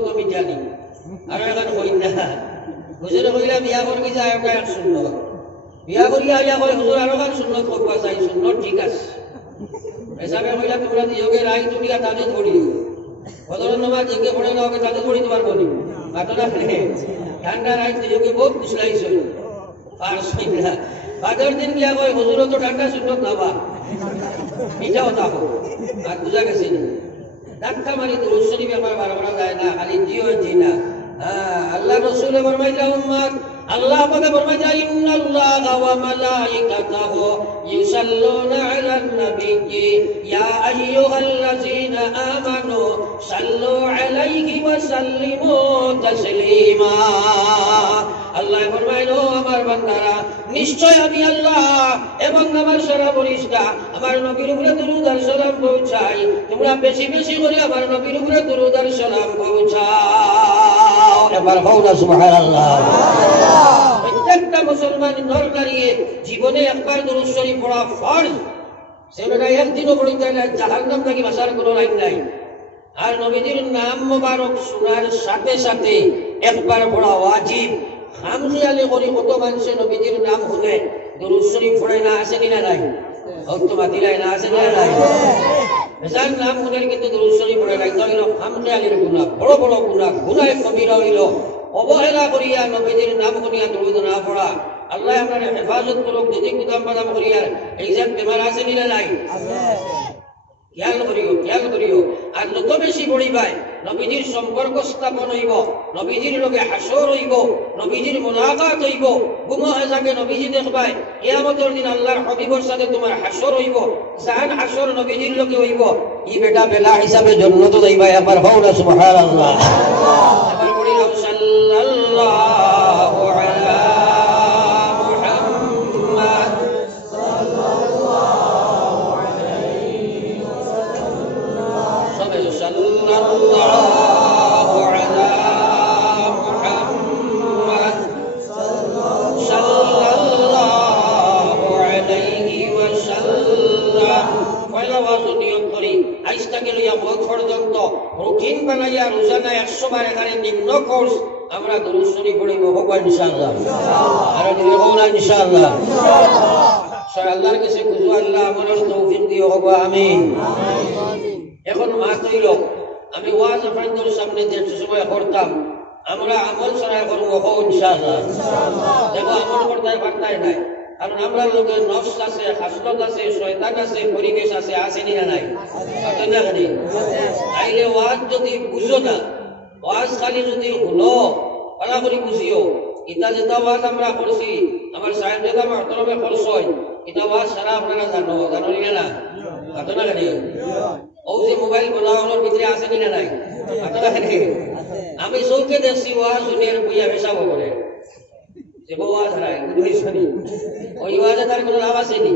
কত মিটানি আর এখন কই না হুজুরে কইলা বিয়া করবি যায় ওটা এক সুন্নত বিয়া করিয়া আইয়া কই হুজুর আরো গান সুন্নত করবা চাই সুন্নত ঠিক আছে এসাবে কইলা তোমরা দিওগে রাই দুনিয়া তাদের ধরি ফজর নামাজ যেকে পড়ে না ওকে তাদের ধরি তোমার বলি ঘটনা ঠান্ডা রাত দিওগে বহুত মুসলাইছ আর সইনা বাদর দিন গিয়া কই হুজুর তো ঠান্ডা সুন্নত নাবা মিঠা কথা হোক আর বুঝা গেছে না ধাক্কা মারি দুরূদ শরীফ আমার বারবার যায় না খালি জিও জি না আল্লাহ রাসূল ফরমাইলা উম্মত আল্লাহ পাক ফরমাইলা ইন্নাল্লাহা ওয়া মালাইকাতাহু ইউসাল্লুনা আলান নাবিয়্যি ইয়া আইয়ুহাল্লাযীনা আমানু সাল্লু আলাইহি ওয়া সাল্লিমু তাসলিমা আল্লাহ ফরমাইলো আমার বান্দারা নিশ্চয় আমি আল্লাহ এবং আমার সারা ফেরেশতা আমার নবীর উপরে দরুদ আর সালাম পৌঁছাই তোমরা বেশি বেশি করে আমার নবীর উপরে দরুদ আর সালাম পৌঁছাও এবার বলো সুবহানাল্লাহ প্রত্যেকটা মুসলমান নর নারী জীবনে একবার দরুদ শরীফ পড়া ফরজ সেটা একদিনও পড়িতে না জাহান্নাম থেকে বাঁচার কোনো লাইন নাই আর নবীজির নাম মোবারক শোনার সাথে সাথে একবার পড়া ওয়াজিব খামখেয়ালি করি কত মানুষে নবীজির নাম শুনে দরুদ শরীফ পড়ে না আসে কিনা নাই তো মাতিলাই না আসে কিনা নাই বেশার নাম শুনে কিন্তু দরুদ শরীফ পড়ে নাই তো হইল খামখেয়ালির গুনাহ বড় বড় গুনাহ গুনাহে কবিরা হইল অবহেলা করিয়া নবীজির নাম শুনিয়া দরুদ না পড়া আল্লাহ আপনার হেফাজত করুক যদি কুদাম বাদাম করিয়া এক্সাক্ট বেমার আছে কিনা নাই খেয়াল করিও আর যত বেশি পড়িবাই নবীজির সম্পর্ক স্থাপন হইব নবীজির লগে হাসর হইব নবীজির মুলাকাত হইব গুমা হয়ে যাকে নবীজি দেখবাই কিয়ামতের দিন আল্লাহর হাবিবের সাথে তোমার হাসর হইব জাহান হাসর নবীজির লগে হইব ই বেটা বেলা হিসাবে জান্নাতে যাইবা একবার হওলা সুবহানাল্লাহ এবার পড়ি সাল্লাল্লাহু আলা মুহাম্মদ সাল্লাল্লাহু আলা মুহাম্মদ সাল্লাল্লাহু আলাইহি ওয়াসাল্লাম পয়লা ওয়াজ নিয়ত করি আজ থেকে লইয়া মত পর্যন্ত রুটিন বানাইয়া রোজানা 100 বার এখানে নিম্ন কোর্স আমরা দরুদ শরীফ পড়িব ভগবান ইনশাআল্লাহ আর নির্ভর ইনশাআল্লাহ ইনশাআল্লাহ আল্লাহর কাছে খুঁজু আল্লাহ আমাদের তৌফিক দিও হবে আমিন এখন মাস হইল আমি ওয়াজ আপনাদের সামনে যে সময় করতাম আমরা আমল ছাড়া করবো ইনশাআল্লাহ দেখো আমল করতে পারতাই নাই কারণ আমরা লোকের নফস আছে হাসলত আছে শয়তান আছে পরিবেশ আছে আসেনি না নাই তাইলে ওয়াজ যদি বুঝো না ওয়াজ খালি যদি হলো বরাবরই বুঝিও ইটা যেটা ওয়াজ আমরা করছি আমার সাহেব যেটা মহতরমে খরচ হয় এটা ওয়াজ সারা আপনারা জানো না ঘটনা জানি ও যে মোবাইল বলানোর ভিতরে আসেনি না নাই ঘটনা জানি আমি চৌকে দেখছি ওয়াজ শুনিয়ে বইয়া বেসাব করে যে ওয়াজ হারায় বুঝিসনি ওই ওয়াজে তার কোনো লাভ আসেনি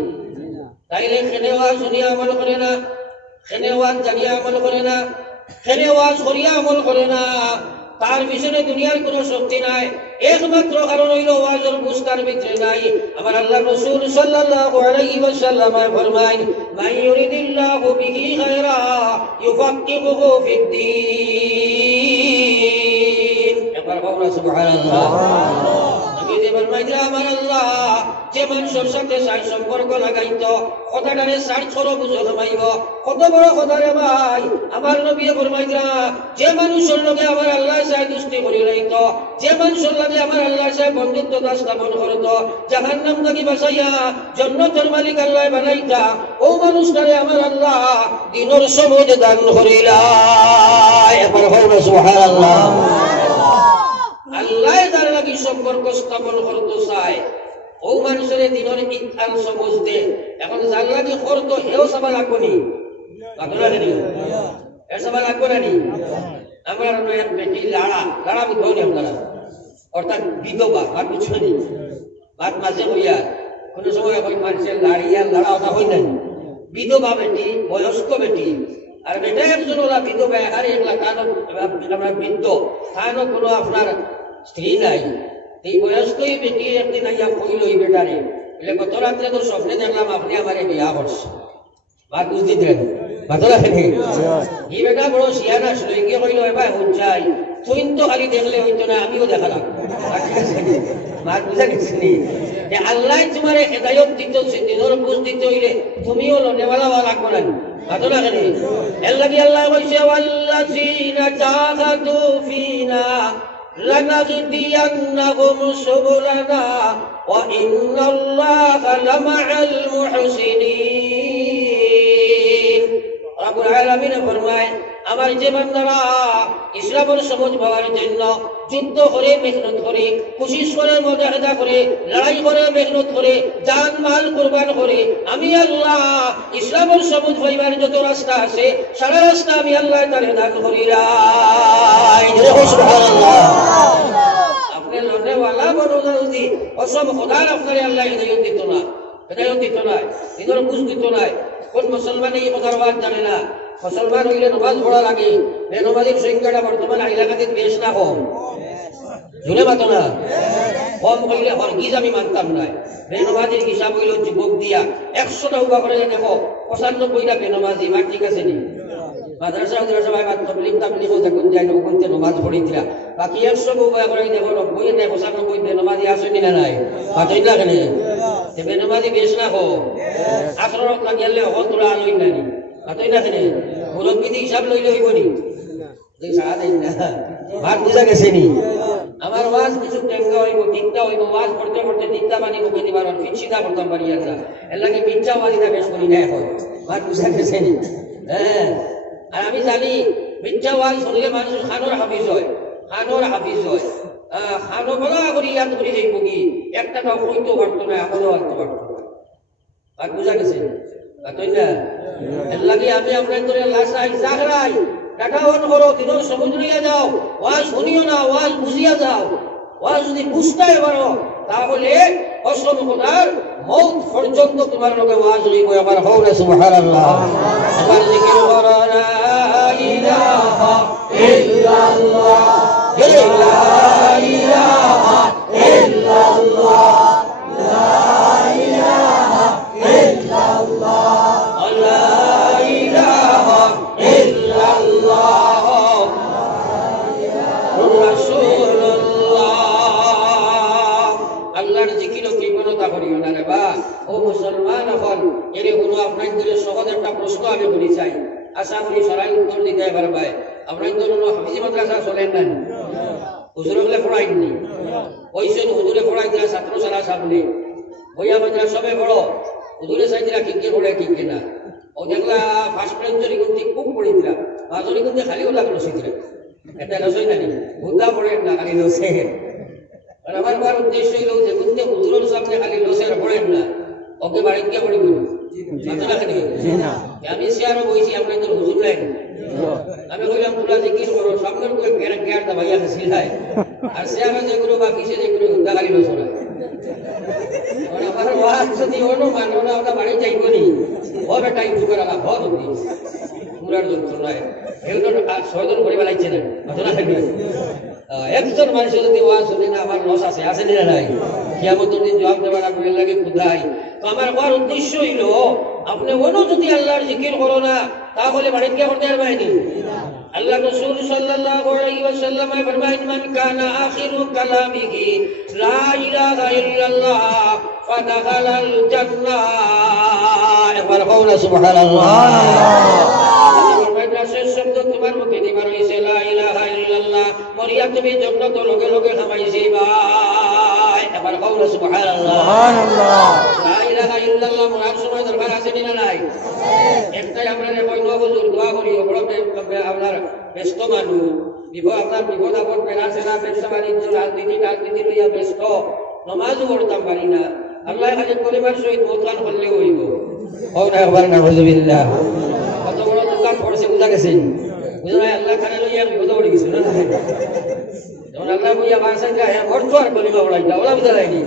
তাইলে খেনে ওয়াজ শুনিয়া আমল করে না খেনে ওয়াজ জানিয়া আমল করে না খেনে ওয়াজ করিয়া আমল করে না তার পিছনে দুনিয়ার কোনো শক্তি নাই একমাত্র কারণ হইল ওয়াজের বুঝতার ভিতরে নাই আমার আল্লাহ রাসূল সাল্লাল্লাহু আলাইহি ওয়াসাল্লাম ফরমায় মান ইউরিদিল্লাহু বিহি খায়রা ইউফাক্কিহুহু ফিদ্দীন একবার বলো সুবহানাল্লাহ আমি যে ফরমাইলা আমার আল্লাহ যে মানুষের সাথে সাই সম্পর্ক লাগাইতো কথাটারে সাই ছড়ো বুঝো জমাইব কত বড় কথা রে ভাই আমার নবী ফরমাইলা যে মানুষের লগে আমার আল্লাহ সাই দুষ্টি করি লাইতো যে মানুষের লগে আমার আল্লাহ সাই বন্ধুত্বতা স্থাপন করতো জাহান্নাম থেকে বাঁচাইয়া জান্নাতের মালিক আল্লাহ বানাইতা ও মানুষটারে আমার আল্লাহ দিনের সবুজ দান করিলা একবার হলো সুবহানাল্লাহ আল্লাহ তার লাগি সম্পর্ক স্থাপন করতে চায় ও মানুষের দিনের ইচ্ছার সবুজ দে এখন যার লাগি করতো হেও সবা লাগবো নি ঘটনা জানি এ সবা লাগবো না নি আমরা এক বেটি লাড়া বুঝাও নি আপনারা অর্থাৎ বিধবা আর কিছু নি বাদ মাঝে হইয়া কোনো সময় ওই মানুষের লাড়িয়া লাড়া ওটা হই নাই বিধবা বেটি বয়স্ক বেটি আর বেটা একজন ওরা বিধবা আর একলা তার আমরা বৃদ্ধ তারও কোনো আপনার স্ত্রী নাই এই বয়স্কই বেটি একদিন আইয়া কইল এই বেটারে বলে গত রাত্রে তো স্বপ্নে দেখলাম আপনি আমারে বিয়া করছেন বাদ বুঝতে দিলেন বাতলা খেলে এই বেটা বড় শিয়ানা ছিল একে কইল এবার হন চাই তুই তো খালি দেখলে হইতো না, আমিও দেখালাম। মার বুঝা গেছি যে আল্লাহ তোমার হেদায়ত দিত, দিনের বুঝ দিতে হইলে তুমিও নেওয়ালা লাগবো না। মাতো না কেন এর লাগি আল্লাহ কইছে ওয়াল্লাযীনা জাহাদু ফিনা লানাহদিয়ান্নাহুম সুবুলানা ওয়া ইন্নাল্লাহা লামাআল মুহসিনিন। রব্বুল আলামিন ফরমায় আমার যে বান্দারা ইসলামের সমাজ পাওয়ার জন্য যুদ্ধ করে, মেহনত করে, কোশিশ করে, মুজাহিদা করে, লড়াই করে, মেহনত করে, জান মাল কুরবান করে, আমি আল্লাহ ইসলামের সমাজ পাইবার যত রাস্তা আছে সারা রাস্তা আমি আল্লাহ তার দান করিলাই। সুবহানাল্লাহ। আপনি লড়নেওয়ালা বড় যদি অসম খোদার আপনার আল্লাহ হেদায়ত দিত না, হেদায়ত দিত না, দিনের বুঝ দিত না। কোন মুসলমান এই কথার বাদ জানে না? মুসলমান হইলে নমাজ পড়া লাগে। বেনমাজির সংখ্যাটা বর্তমান এলাকাতে বেশ না কম, জুড়ে মাতো না কম হইলে হরগিজ আমি মানতাম না। বেনমাজির হিসাব হইল যুবক দিয়া 100টা উবা করে দেখো 95টা বেনমাজি। মার ঠিক আছে নি? মাদ্রাসা সবাই তবলিগ তাবলিগও দেখুন যায় ওখানে নমাজ পড়িছিলা, বাকি 100 উবা করে দেখো 90 নেই 95 বেনমাজি আসেনি না নাই? মাতই না কেন বেনমাজি বেশ না কম? 18 লাগিয়ালে হল তোরা আলোই নানি, মাতই না কেন? মুরব্বী হিসাব লইলে হইব নি? ভাত বুঝা গেছে নি? আমার ওয়াজ কিছু টেঙ্গা হইব, টিকটা হইব, ওয়াজ পড়তে পড়তে টিকটা বানি মুখে দিবার ফিচ্ছিটা পড়তাম পারি আসা এর লাগে মিথ্যা ওয়াজিটা বেশ করি না এখন। ভাত বুঝা গেছে নি? হ্যাঁ, আর আমি জানি মিথ্যা ওয়াজ শুনলে মানুষ খানোর হাফিজ হয়, খানোর হাফিজ হয়। খানো বলা করি ইয়াদ করি যাইব কি একটা না হইতে পারতো না, এখনো আনতে পারতো না। ভাত বুঝা গেছে? তাই না? এর লাগে আমি আপনার করে লাসাই জাগরাই টাকা অন করো, দিনের সবুজ লইয়া যাও, ওয়াজ শুনিও না, ওয়াজ বুঝিয়া যাও। ওয়াজ যদি বুঝতে পারো তাহলে কসম খোদার মৌত পর্যন্ত তোমার লগে ওয়াজ হইব। আবার হও না সুবহানাল্লাহ। আবার জিকির করো লা ইলাহা ইল্লাল্লাহ, লা ইলাহা ইল্লাল্লাহ, লা ইলাহা ইল্লাল্লাহ, লা ইলাহা ইল্লাল্লাহ রাসূলুল্লাহ। আল্লাহর জিকির কি বলতা করিও না রে বা ও মুসলমান। এখন এর কোনো আপনার দিলে সহজ একটা প্রশ্ন আমি বলি চাই, আশা করি সরাই উত্তর দিতে পারবে। আপনার জন্য হাফিজি মাদ্রাসা চলেন না? হুজুরে বলে পড়াইনি, ওইসব হুজুরে পড়াই দিলা ছাত্র সারা সামনে বইয়া মাদ্রাসা সবে বড় হুজুরে চাইছিলা কিনকে পড়ে কিনকে না। ও দেখলা ফার্স্ট বেঞ্চরি কিন্তু খুব পড়ে দিলা, মাঝরি কিন্তু খালি ওলা রসি দিলা। এটা রসই নানি হুদা পড়ে না, খালি লসে। আর আমার বার উদ্দেশ্য হইল যে কিন্তু হুজুরের সামনে খালি লসের পড়েন না, ওকে বাড়িতে গিয়ে পড়ে বলুন। আমি শেয়ারও বইছি আপনার তো হুজুর নাই। আমি বললাম তোরা জিজ্ঞেস করো সামনের করে গেয়ার দা ভাইয়া সিলাই আর শেয়ারে যেগুলো বা কিসে যেগুলো হুদা খালি লস না। আমার ওয়াজ যদি হলো মানো না ওটা বাড়ি যাইব নি, ও বেটা ইউজ করা লাভ হত পুরার যন্ত্রণায় এগুলো 6 জন করে বেলাইছে না। ঘটনা থাকবে একজন মানুষ যদি ওয়াজ শুনে না আমার লস আছে, আছে না নাই? কিয়ামতের দিন জবাব দেওয়ার আগে লাগে খুদাই। তো আমার হওয়ার উদ্দেশ্য হইল আপনি ওনো যদি আল্লাহর জিকির করো না তাহলে বাড়িতে গিয়ে করতে পারবেন। আল্লাহ রাসূল সাল্লাল্লাহু আলাইহি ওয়াসাল্লাম ফরমায়েন মান কানা আখিরু কালামিহি লা ইলাহা ইল্লাল্লাহ ফাদাখালাল জান্নাহ। একবার কওনা সুবহানাল্লাহ। শেষ শব্দ তোমার মুখে দিবার হইছে লা ইলাহা ইল্লাল্লাহ, মরিয়া তুমি জান্নাত লগে লগে খামাইছি ভাই। একবার কওনা সুবহানাল্লাহ। সুবহানাল্লাহ। লা ইলাহা ইল্লাল্লাহ মুরাদ সময় দরকার আছে না নাই? একটাই আমরা কই ন হুজুর দোয়া করি বড় আপনার ব্যস্ত মানুষ আপনার বিপদ আপদ পেরা সেরা ব্যবসা বাণিজ্য রাজনীতি লইয়া ব্যস্ত, নমাজও পড়তাম পারি না। আল্লাহ হাজত পরিবার সহিত মোতান করলে হইব। একবার নাউযুবিল্লাহ। কত বড় দোকান পড়ছে বুঝা গেছেন? বুঝা নাই আল্লাহ খানে লইয়া বিপদ পড়ে গেছিল না? যখন আল্লাহ বইয়া বাসায় যায় ভরতো আর কলিমা পড়াইতা ওরা বুঝা যায়নি।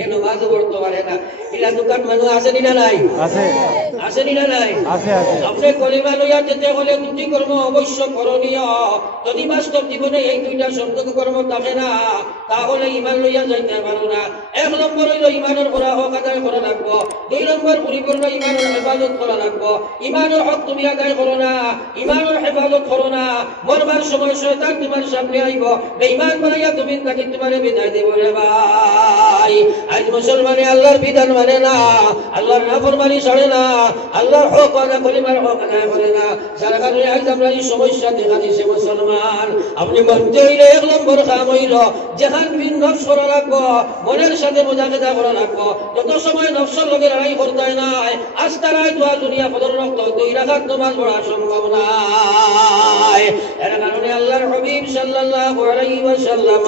এ নমাজও পড়তে পারে না এরা দোকান মানুষ আসেনি না নাই আসেনি না নাই আপনি কলিমা লইয়া যেতে হলে দুটি কর্ম অবশ্য করণীয় যদি বাস্তব জীবনে এই দুইটা সন্তক কর্ম থাকে না তাহলে ইমান লইয়া যাইতে পারো না। 1 নম্বর হইল ইমানের করা হক আদায় করা লাগবো, 2 নম্বর পরিপূর্ণ ইমানের হেফাজত করা লাগবো। ইমানের হক তুমি আদায় করো না, ইমানের হেফাজত করো না, মরবার সময় শয়তান তোমার সামনে আইব, বেঈমান বানাইয়া তুমি তাকে তোমারে বিদায় দেব রে ভাই। আজ মুসলমানে আল্লাহর বিধান মানে না, আল্লাহর নাফরমানি ছাড়ে না, আল্লাহর হক আদায় কলিমার হক আদায় করে না। যার কারণে আজ আমরা এই সমস্যা দেখা দিছে মুসলমান। আপনি মানতে হইলে 1 নম্বর কাম হইল যেখান বিন নফস করা লাগবো, মনের সাথে মোজাকেদা করা লাগবো। যত সময় নফসের লগে লড়াই করতে নাই আস্তারায় দোয়া দুনিয়া পদর রক্ত 2 রাকাত নামাজ পড়া সম্ভব নাই। এর কারণে আল্লাহর হাবিব সাল্লাল্লাহু আলাইহি ওয়াসাল্লাম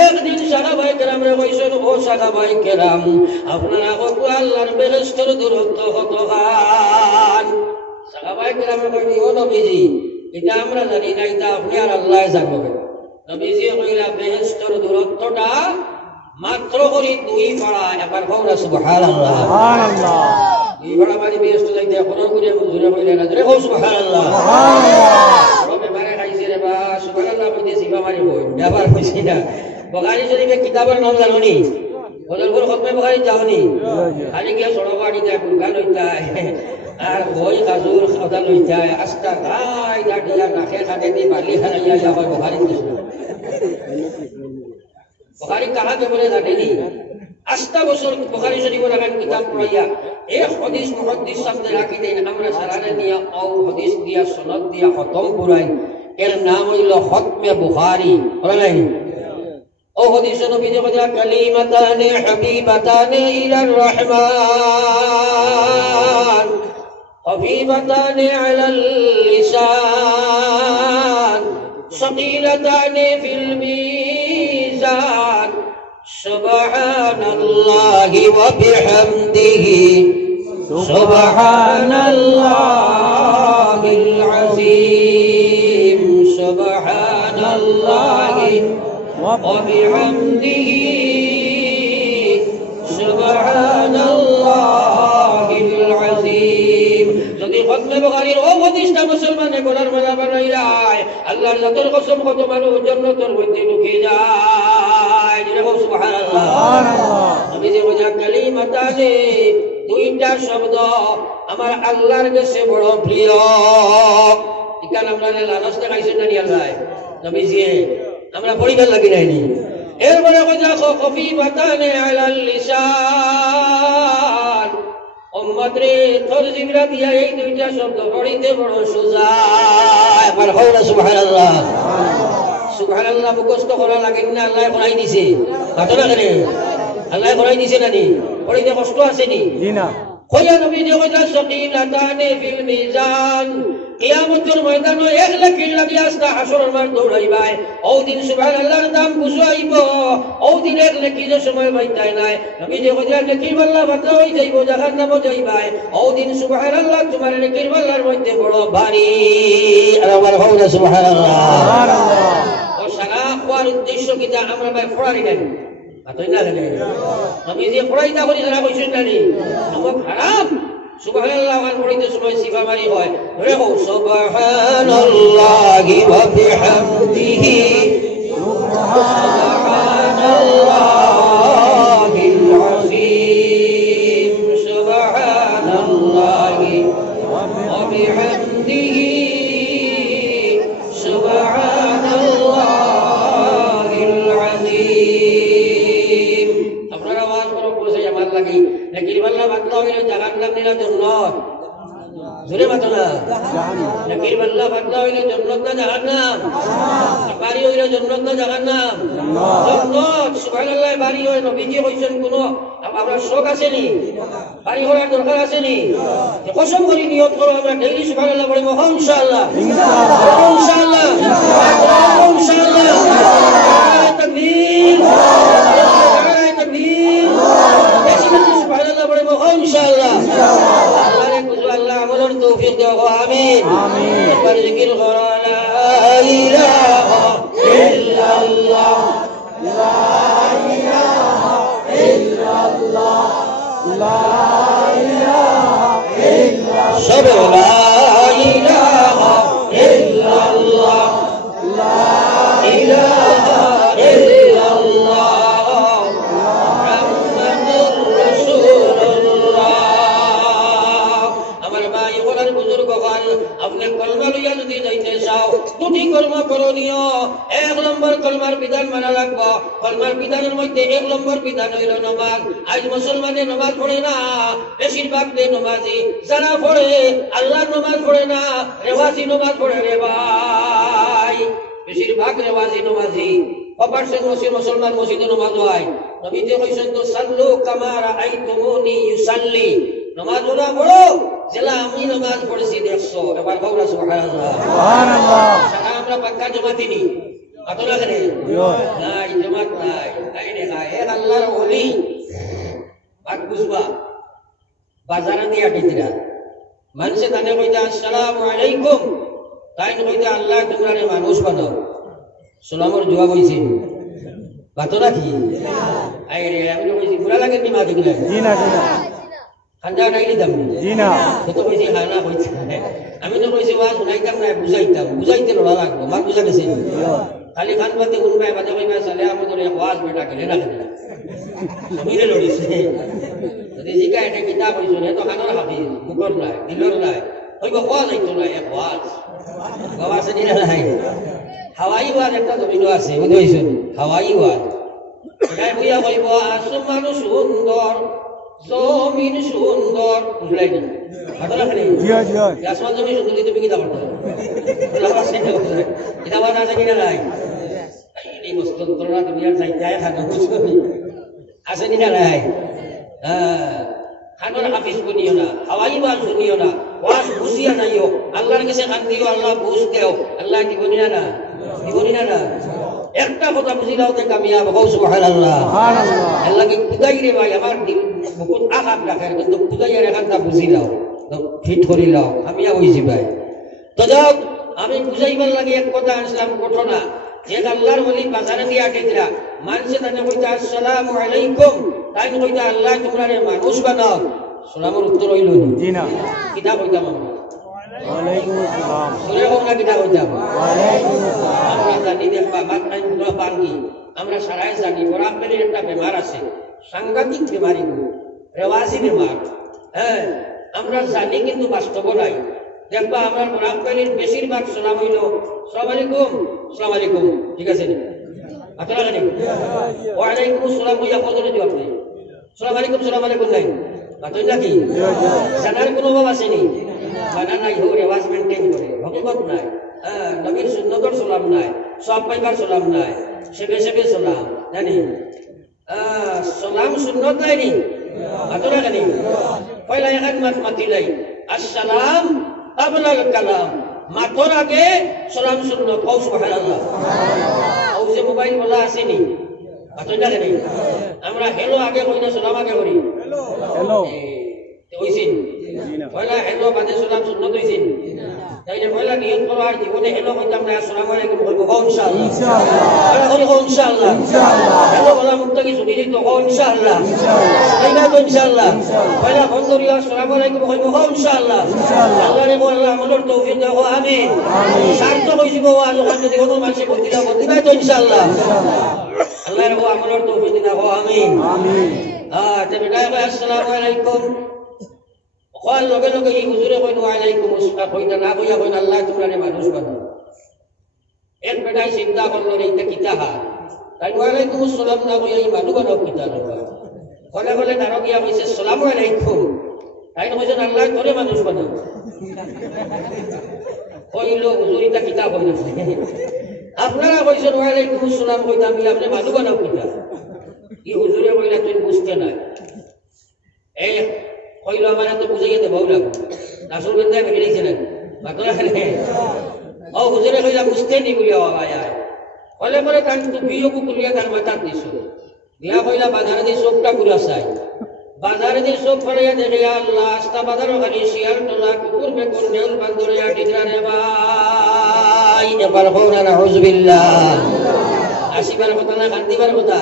একদিন সাহাবায়ে কেরামরে কইছেন, ও সাহাবায়ে কেরাম আপনারা কত আল্লাহর বেহেশতের দূরত্ব কত খান? সাহাবায়ে কেরামরে কইলেন, ও নবীজি এটা আমরা জানি না, এটা আপনি আর আল্লাহ জানেন। নবীজি কইলা বেহেশতের দূরত্বটা মাত্র করি 2 পাড়া। একবার কওনা সুবহানাল্লাহ সুবহানাল্লাহ। 2 পাড়া মানে বেহেশত যাইতে কোনো করে জোরে কইলেন না, জোরে কও সুবহানাল্লাহ সুবহানাল্লাহ। রবে মারে খাইছে রে বা সুবহানাল্লাহ কইতে সিফা মারি কই ব্যাপার কইছি না। বুখারী শরীফে কিতাবের নাম জানোনি? বদলপুর খতমে বুখারী যাওনি? খালি গিয়া সড়ক আড়িতে কুলকা লইতা আর বই কাজুর খাওয়া লইতা আস্তা গাই দাঁড়িয়া নাকে খাটে দি বালি হারাইয়া যাওয়া বুখারী কিছু বুখারী কাহাকে বলে জানেনি? 8টা বছর বুখারী শরীফের আগে কিতাব পড়াইয়া এক হাদিস মুহাদ্দিস সামনে রাখি দেন, আমরা সারারে নিয়া ও হাদিস দিয়া সনদ দিয়া খতম পুরাই। এর নাম হইল খতমে বুখারী। বলেন ও হাদিসে নবীজি বলেন, কালিমাতানে হাবিবাতানে ইলার রহমান খফিফাতানে আলাল লিসান সাকিলাতানে ফিল মিজান সুবহানাল্লাহি ওয়া বিহামদিহি সুবহানাল্লাহিল আযীম সুবহানাল্লাহি ওয়া বিহামদিহি সুবহানাল্লাহিল আযীম। যদি খতমে বুখারীর ও হাদিসটা মুসলমানে বলার মানা বানাইলাই আল্লাহর জাতের কসম কত মানুষ জান্নাতের মধ্যে ঢুকে যায়। যেরকম সুবহানাল্লাহ সুবহানাল্লাহ। আমি যে বলি কালিমাতানে 2টা শব্দ আমার আল্লাহর কাছে বড় প্রিয়। ইকান আমরা লালচ দেখাইছেন না আল্লাহ নবীজি, আমরা পড়িবার লাগি নাইনি। এরপরে কথা খফিফাতানে আলাল লিসান, উম্মতরে তোর জিবরা দিয়া এই 2টা শব্দ পড়িতে বড় সোজা। একবার হও না সুবহানাল্লাহ সুবহানাল্লাহ। মুখস্থ করা লাগেন না, আল্লাহ করাই দিছে। ঘটনা কেন আল্লাহ করাই দিছে নানি? পড়িতে কষ্ট আছে নি? না। কইয়া নবীজি কইলা সাকিলাতানে ফিল মিজান, কিয়ামতের ময়দানে 1 লাখের লাগি আস্তা হাসরের মাঠ দৌড়াইবাই। ও দিন সুবহানাল্লাহর দাম বুঝাইব, ও দিন 1 লাখের সময় বাইতাই নাই। নবীজি কইলা নেকির পাল্লা বাতা হই যাইব, জাহান্নামে যাইবাই। ও দিন সুবহানাল্লাহ তোমার নেকির পাল্লার মধ্যে বড় ভারী। আর আমার হও না সুবহানাল্লাহ সুবহানাল্লাহ। ও সারা কোয়ার উদ্দেশ্য কিটা আমরা ভাই পড়ারি নাই আতই না গেলে নবীজি পড়াইতা করি যারা কইছেন নানি আমার খারাপ। সুবহানাল্লাহ আর পড়িতে সময় সিফা মারি হয়, ধরে কও সুবহানাল্লাহি ওয়া বিহামদিহি সুবহানাল্লাহিল আযীম সুবহানাল্লাহি ওয়া বিহামদিহি সুবহানাল্লাহিল আযীম। আপনারা আওয়াজ করো বসে আমার লাগি নেকির পাল্লা বাতলা হইলে জাহান্নাম নিরা জান্নাত। জোরে বাতো না, নেকির পাল্লা বাতলা হইলে জান্নাত না জাহান্নাম? বাড়ি হইলে জান্নাত না জাহান্নাম? জান্নাত। সুবহানাল্লাহ। বাড়ি হয় নবীজি কইছেন কোন আমরা শোক আসেনি? বাড়ি করার দরকার আসেনি? কসম করি নিয়ত করো আমরা ডেইলি সুবহানাল্লাহ পড়ব ইনশাআল্লাহ ইনশাআল্লাহ ইনশাআল্লাহ। তাকবীর তাকবীর সুবহানাল্লাহ পড়ব ইনশাআল্লাহ। আল্লাহরে কুজু আল্লাহ আমলের তৌফিক দাও আমিন আমিন। এবার জিকির করো লা ইলাহা ইল্লাল্লাহ লা ইলাহা ইল্লাল্লাহ শুনিও 1 নম্বর কলমার বিধান মানা লাগবো কলমার বিধানের মধ্যে 1 নম্বর বিধান হইল নামাজ আজ মুসলমানে নামাজ পড়ে না বেশিরভাগ নামাজি যারা পড়ে আল্লাহর নামাজ পড়ে না রেওয়াজি নামাজ পড়ে রে ভাই বেশিরভাগ রেওয়াজি নামাজি অপারসেন মুসলমান মসজিদে নামাজ হয় নবীজি কইছেন তো সাল্লু কামা রাআইতুমুনি ইউসাল্লি নামাজ ওরা পড়ো যেলা আমি নামাজ পড়েছি দেখছো এবার কওরা সুবহানাল্লাহ সুবহানাল্লাহ সারা আমরা পাক্কা জমাতি নি আতো লাগে নাই জমাত নাই নাই রে নাই এক আল্লাহর ওলি বাক বুঝবা বাজারে দিয়া কিতরা মানুষে তানে কইতা আসসালামু আলাইকুম তাই কইতা আল্লাহ তোমরা মানুষ বানাও সালামের জবাব হইছে বাতো রাখি আই রে আমি কইছি পুরা লাগে নি মা দিগুলা জি না খান্দা নাইলি দাম জি না তো কইছি খানা কইছি আমি তো কইছি ওয়া শুনাইতাম না বুঝাইতে লড়া লাগবো মা বুঝা গেছে খালি খান বাতে উনবাই বাতে কইবা সালে আমাদের ওয়াজ বেটা গেলে না মিলে লড়িছে যদি জিকা এটা কিতাব হইছো না তো খানার হাফিজ মুকর নাই দিলর নাই হইব ওয়াজ হইতো না এক ওয়াজ গাওয়া সে দিনা নাই হাওয়াই ওয়াজ একটা জমিন আছে বুঝাইছেন হাওয়াই ওয়াজ এটাই হইয়া কইব আসমান সুন্দর জমিন সুন্দর বুঝলাই না ভালো লাগে না জি জি আসমান জমিন সুন্দর তুমি কি দাও এটা বাদ আছে কিনা নাই এই মস্তন্তরা দুনিয়ার চাইতায় খানা বুঝনি আছে কিনা নাই খানার হাফিজ বনিও না হাওয়াই ওয়াজ শুনিও না ওয়াজ বুঝিয়া যাইও আল্লাহর কাছে খান দিও আল্লাহ বুঝ দেও আল্লাহ দিবনি না দিবনি না একটা কথা বুঝি দাও তে কামিয়াব হও সুবহানাল্লাহ সুবহানাল্লাহ আল্লাহ কি খুদাই রে ভাই আমার দিল বহুত আঘাত রাখে কিন্তু খুদাই এর এখানটা বুঝি দাও তো ফিট করি দাও কামিয়াব হইছি ভাই তো যাও আমি বুঝাইবার লাগে এক কথা আসলাম ঘটনা যে আল্লাহর ওলি বাজারে দিয়া আটেছিলা মানুষে তানে কইতা আসসালামু আলাইকুম তাই কইতা আল্লাহ তোমরা মানুষ বানাও সালামের উত্তর হইল জি না কিতা কইতাম আমরা ওয়ালাইকুম আসসালাম সুরে কোনটা কিতা কইতাম ওয়ালাইকুম আসসালাম আমরা জানি দেখবা মাথায় মুদ্রা পাঙ্গি আমরা সারাই জানি বরাবরের একটা বেমার আছে সাংঘাতিক বেমারি রেওয়াজি বেমার হ্যাঁ আমরা জানি কিন্তু বাস্তব নাই দেখবা আমার বরাবরের বেশিরভাগ সালাম হইল আসসালামু আলাইকুম ঠিক আছে আপনারা জানেন ওয়ালাইকুম আসসালাম কইয়া কতরে জবাব দেয় আসসালামু আলাইকুম নাই বাতই নাকি জানার কোনো অভাব আসেনি জানা নাই হোক রেওয়াজ মেনটেন করে হকিকত নাই নবীর সুন্নতর সালাম নাই সব পাইবার সালাম নাই সেবে সেবে সালাম জানি সালাম সুন্নত নাই নি বাতরা জানি পয়লা এক মাত মাতিলাই আসসালাম আবলাল কালাম মাতর আগে সালাম সুন্নত কও সুবহানাল্লাহ ও যে মোবাইল বলা আসেনি বাতই জানি আমরা হেলো আগে কই না সালাম আগে করি হেলো হইছেন পয়লা হেলো বাদে সালাম সুন্নত হইছেন তাইলে পয়লা নিয়ত করো আর জীবনে হেলো কইতাম না আসসালামু আলাইকুম বলবো ইনশাআল্লাহ ইনশাআল্লাহ ইনশাআল্লাহ হেলো বলা মুক্তি শুনি দিই তো ইনশাআল্লাহ তাইনা তো ইনশাআল্লাহ পয়লা ফোন করি আসসালামু আলাইকুম কইবো ইনশাআল্লাহ আল্লাহ রে বল আমলের তৌফিক দাও আমিন শর্ত কইবো আজ ওখানে যদি কোনো মানুষে বলতি দাও দিবা তো ইনশাআল্লাহ আল্লাহ রে আমলের তৌফিক দাও আমিন আমিন তবে গায় আসসালামু আলাইকুম কল লগে লগে এই হুজুরে কইন ওয়ালাইকুম আসসালাম কইতা না কইয়া কইন আল্লাহ তোমরা মানুষ বানাও এক বেটাই চিন্তা করলো এইটা কিতা হা তাই ওয়ালাইকুম আসসালাম না কইয়া এই মানুষ বানাও কিতা না কলে কলে তার গিয়া কইছে আসসালামু আলাইকুম তাই কইছেন আল্লাহ তোরে মানুষ বানাও কইলো হুজুর এটা কিতা কইনা আপনারা কইছেন ওয়ালাইকুম আসসালাম কইতা আমি আপনি মানুষ বানাও কিতা এই হুজুরে কইলা তুই বুঝতে না এই কইলো আমার তো বুঝাইয়া দে বাউলা রাসূল গন্ধায় বেরিয়ে গেছিলেন বাতরা খেলে ও হুজুরে কইলা বুঝতে নি বলিয়া আয়া কলে পরে কান তো বিয়োগু কুলিয়া তার মাথা দিছো দিয়া কইলা বাজারে দি সবটা পুরা চাই বাজারে দি সব পড়িয়া দেখে আল্লাহ আস্তা বাজারও খালি শিয়াল তোলা কুকুর বেকুর নেউল বান্দরিয়া টিকরা রে ভাই এবার হওনা নাউযুবিল্লাহ আসিবার কথা না কান্দিবার কথা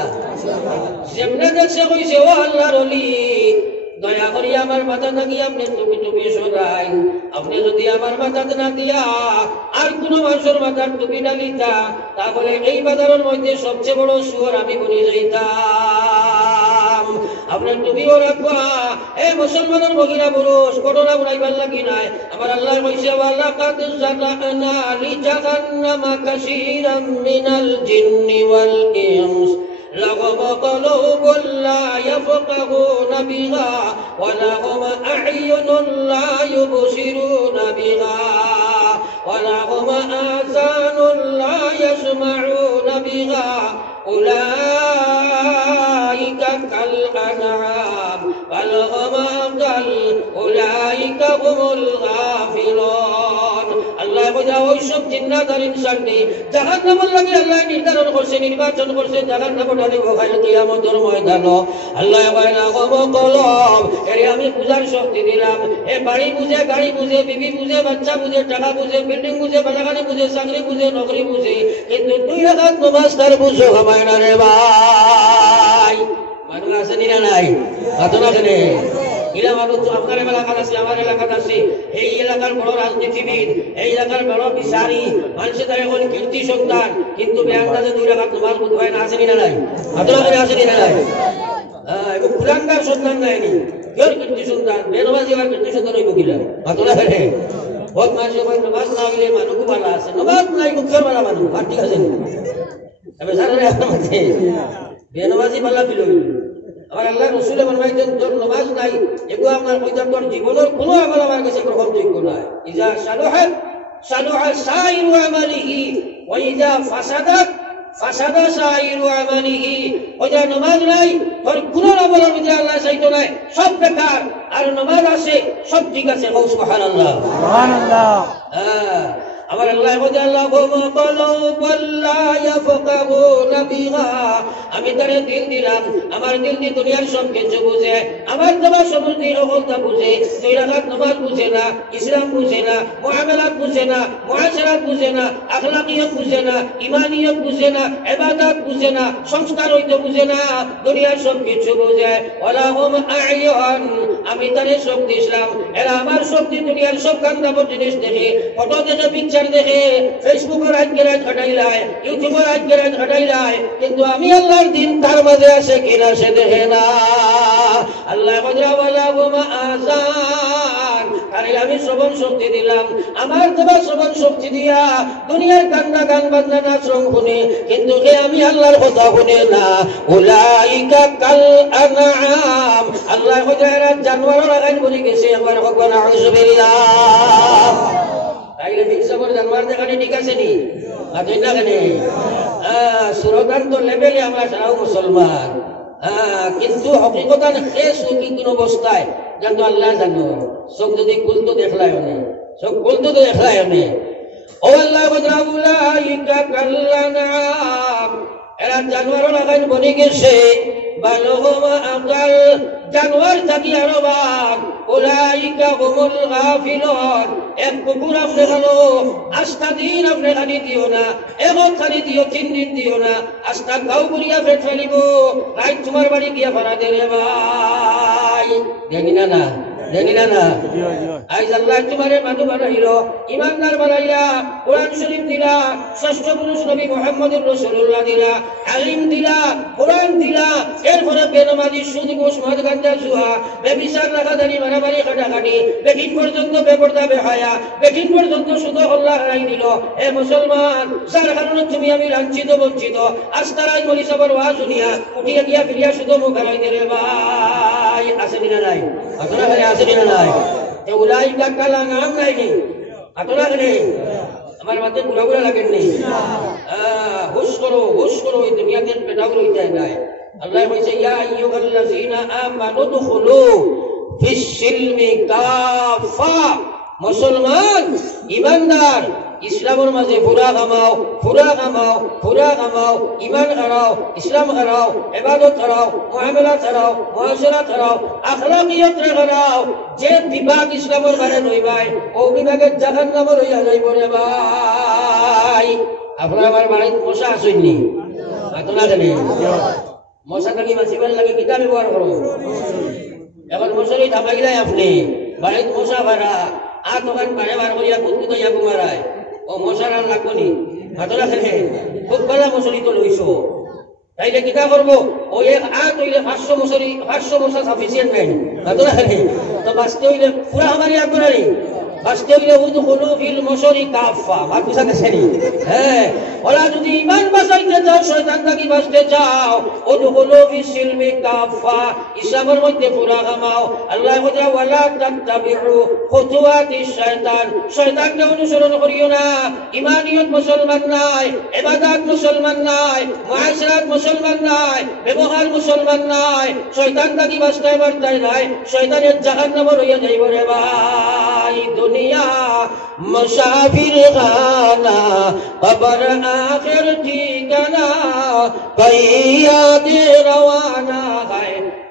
যেমনে দেখছে কইছে ও আল্লাহর ওলি দয়া করি আমার মাথা থাকি আপনি তুমি তুমি সরাই আপনি যদি আমার মাথা না দিয়া আর কোন মানুষের মাথার টুপি ডালিতা তাহলে এই বাজারের মধ্যে সবচেয়ে বড় সুর আমি বলে যাইতাম আপনার টুপিও রাখবা এ মুসলমানের মহিলা পুরুষ ঘটনা উড়াইবার লাগি নাই আমার আল্লাহ কইছে ওয়ালাকাদ জারানা লিজাহান্নামা কাসীরাম মিনাল জিন্নি ওয়াল ইনস لهم قلوب لا يفقهون بها ولهم أعين لا يبصرون بها ولهم آذان لا يسمعون بها أولئك كالأنعام بل هم أضل أولئك هم الغافلون الله বলে ওই সব জিন্নাত আর ইনসাননি জাহান্নামের লাগি আল্লাহ নির্ধারণ করছে নির্বাচন করছে জাহান্নামটা দেব কাল কিয়ামতের ময়দানে আল্লাহ বলে লাগম কলব এর আমি পূজার শক্তি দিলাম এ বাড়ি বুঝে গাড়ি বুঝে বিবি বুঝে বাচ্চা বুঝে টাকা বুঝে বিল্ডিং বুঝে বাগানি বুঝে চাকরি বুঝে নকরি বুঝে কিন্তু দুই রাকাত নামাজ তার বুঝো হয় না রে ভাই মানুষ আছে না নাই ঘটনা কেনে ইলা মানুষ আপনার এলাকার আছে আমার এলাকার আছে এই এলাকার বড় রাজনীতিবিদ এই এলাকার বড় বিচারি মানুষের তার এখন কীর্তি সন্তান কিন্তু বেআন্দাজে দুই রাকাত নামাজ বুঝ হয় না আছে না নাই ঘটনা কেনে আছে না নাই এবং কুলাঙ্গার সন্তান নেয়নি কেউ কীর্তি সন্তান বেনবাজি আর কীর্তি সন্তান হইব কিলা ঘটনা কেনে বহুত মানুষের ভাই নামাজ না হইলে মানুষও ভালো আছে নামাজ নাই মুখের ভালো মানুষ আর ঠিক আছে তবে সারা আমাকে বেনবাজি পাল্লা দিল আমার আল্লাহ রসুলে ফরমাইছেন তোর নামাজ নাই এগুলো আমার কইতার তোর জীবনের কোনো আমল আমার কাছে গ্রহণযোগ্য নয় ইজা সালুহাত সালুহা সাইরু আমালিহি ওয়া ইজা ফাসাদাত ফাসাদা সাইরু আমালিহি ওজা নামাজ নাই তোর কোনো আমলের মধ্যে আল্লাহ চাইতো নাই সব বেকার আর নামাজ আছে সব ঠিক আছে সুবহানাল্লাহ সুবহানাল্লাহ আমার আল্লাহ বলে লাহুম কলুবুন লা ইয়াফকাহুনা বিহা আমি তারে দিল দিলাম আমার দিল দিয়ে দুনিয়ার সব কিছু বুঝে আমার তোমার সমস্ত নিরবতা বুঝে দুই রাকাত নামাজ বুঝে না ইসলাম বুঝে না মুআমালাত বুঝে না মুআশারাত বুঝে না আখলাকিয়ত বুঝে না ঈমানিয়ত বুঝে না ইবাদত বুঝে না সংস্কার হইতে বুঝে না দুনিয়ার সব কিছু বুঝে ওয়ালাহুম আ'য়ুন আমি তারে সব দিলাম এরা আমার সব দুনিয়ার সব কান্দাবর জিনিস দেখে ফটো দেখে পিকচার দেখে ফেসবুকের আজকে রাত ঘটাইলায় ইউটিউবের আজকে রাত ঘটাইলায় কিন্তু আমি আল্লাহর দিন তার মাঝে আছে কিনা সে দেখে না আল্লাহ আযান আরে আমি শ্রবণ শক্তি দিলাম আমার তোমার শ্রবণ শক্তি দিয়া দুনিয়ার কান্না গান বাজনা নাচ রং শুনে কিন্তু কে আমি আল্লাহর কথা শুনে না উলাইকা কাল আনআম আল্লাহ কইরা জানোয়ার লাগাই বলি গেছে আমার ভগবান আউযুবিল্লাহ তাইলে বিশ্বর জানোয়ার দেখানি ঠিক আছে নি আছে না কেন সুরগান তো লেভেলে আমরা সারাও মুসলমান কিন্তু হকিকতান শেষ কি কোন অবস্থায় জানো আল্লাহ জানো সব যদি কুল তো দেখলাই না সব কুল তো দেখলাই না ও আল্লাহ উলাইকা কাল আনআম এরা জানোয়ার লাগাই বলি গেছে বালহুম আকাল জানোয়ার থাকি আরো বাঘ উলাইকা হুমুল গাফিলুন এক কুকুর আপনি গেলো আস্থা দিন আপনি খালি দিও না এমন খালি দিও 3 দিন দিও না আস্থা গাও করিয়া পেট ফেলিব রাত তোমার বাড়ি গিয়া ভাড়া দে রে ভাই জানি না না জানি না না আজ আল্লাহ তোমারে মানুষ বানাইলো ইমানদার বানাইলা কোরআন শরীফ দিলা ষষ্ঠ পুরুষ নবী মুহাম্মদুর রাসূলুল্লাহ দিলা আলিম দিলা কোরআন দিলা এরপরে বেনামাজি সুদ ঘুষ মদ গাঁজা জুয়া বেবিচার রাখাদারি মারামারি কাটাকাটি বেকিন পর্যন্ত বেপরদা বেহায়া বেকিন পর্যন্ত সুদ হল্লা হারাই দিল এ মুসলমান যার কারণে তুমি আমি লাঞ্ছিত বঞ্চিত আজ তারাই বলি সবার ওয়াজ শুনিয়া উঠিয়া গিয়া ফিরিয়া শুধু মুখ হারাই দে রে ভাই আছে দিনা নাই আপনারা ঘরে আছে দিনা নাই এ উলাইকা কাল আনআম নাই নি আপনারা ঘরে আমার মাঝে বুড়া বুড়া লাগেন নি হুশ করো এই দুনিয়াতে পেটাও রইতে নাই আল্লাহ বলছে ইয়া আইয়ুহাল্লাযীনা আমানু দুখুলু ফিস সিলমি কাফা মুসলমান ঈমানদার ইসলামের মাঝে পুরা কামাও ঈমান হারাও ইসলাম হারাও ইবাদত হারাও মুআমালাত হারাও মুআশারাত হারাও আখলাকিয়ত হারাও যে বিভাগ ইসলামের বারে নইবাই ও বিভাগে জাহান্নামে হইয়া যাইব রে ভাই আপনারা আমার বাড়িতে মশা আসেননি আপনারা জানেন মশা থাকি বাঁচিবার লাগে কিতা ব্যবহার করো এখন মশারি থামাইলাই আপনি বাড়িতে মশা ভাড়া আর দোকান বারে বার করিয়া বন্ধু তো ইয়া ঘুমারায় ও মশার আর লাগবো নি হাতরা খেলে খুব ভালো মশারি তো লইছো তাইলে কিতা করবো ওই এক আট হইলে 500 মশা সাফিসিয়েন্ট নাই তো বাঁচতে হইলে পুরা আমারই আগ্রহী বাঁচতে হইলে উদখুলু ফিল মশরি কাফা মার বুঝা গেছে নি হ্যাঁ ওরা যদি ঈমান বাঁচাইতে চাও শয়তান থেকে বাঁচতে চাও উদখুলু ফিস সিলমি কাফা ইসলামের মধ্যে পুরা কামাও আল্লাহ বলে ওয়ালা তাত্তাবিউ খুতুওয়াতিশ শায়তান শয়তানকে অনুসরণ করিও না ঈমানিয়ত মুসলমান নাই ইবাদত মুসলমান নাই মুআশরাত মুসলমান নাই ব্যবহার মুসলমান নাই শয়তান থেকে বাঁচতে পারতাই নাই শয়তানের জাহান্নামে রইয়া যাইব রে ভাই दुनिया मुसाफिर खाना कबर आखिर ठिकाना कहीं आगे रवाना है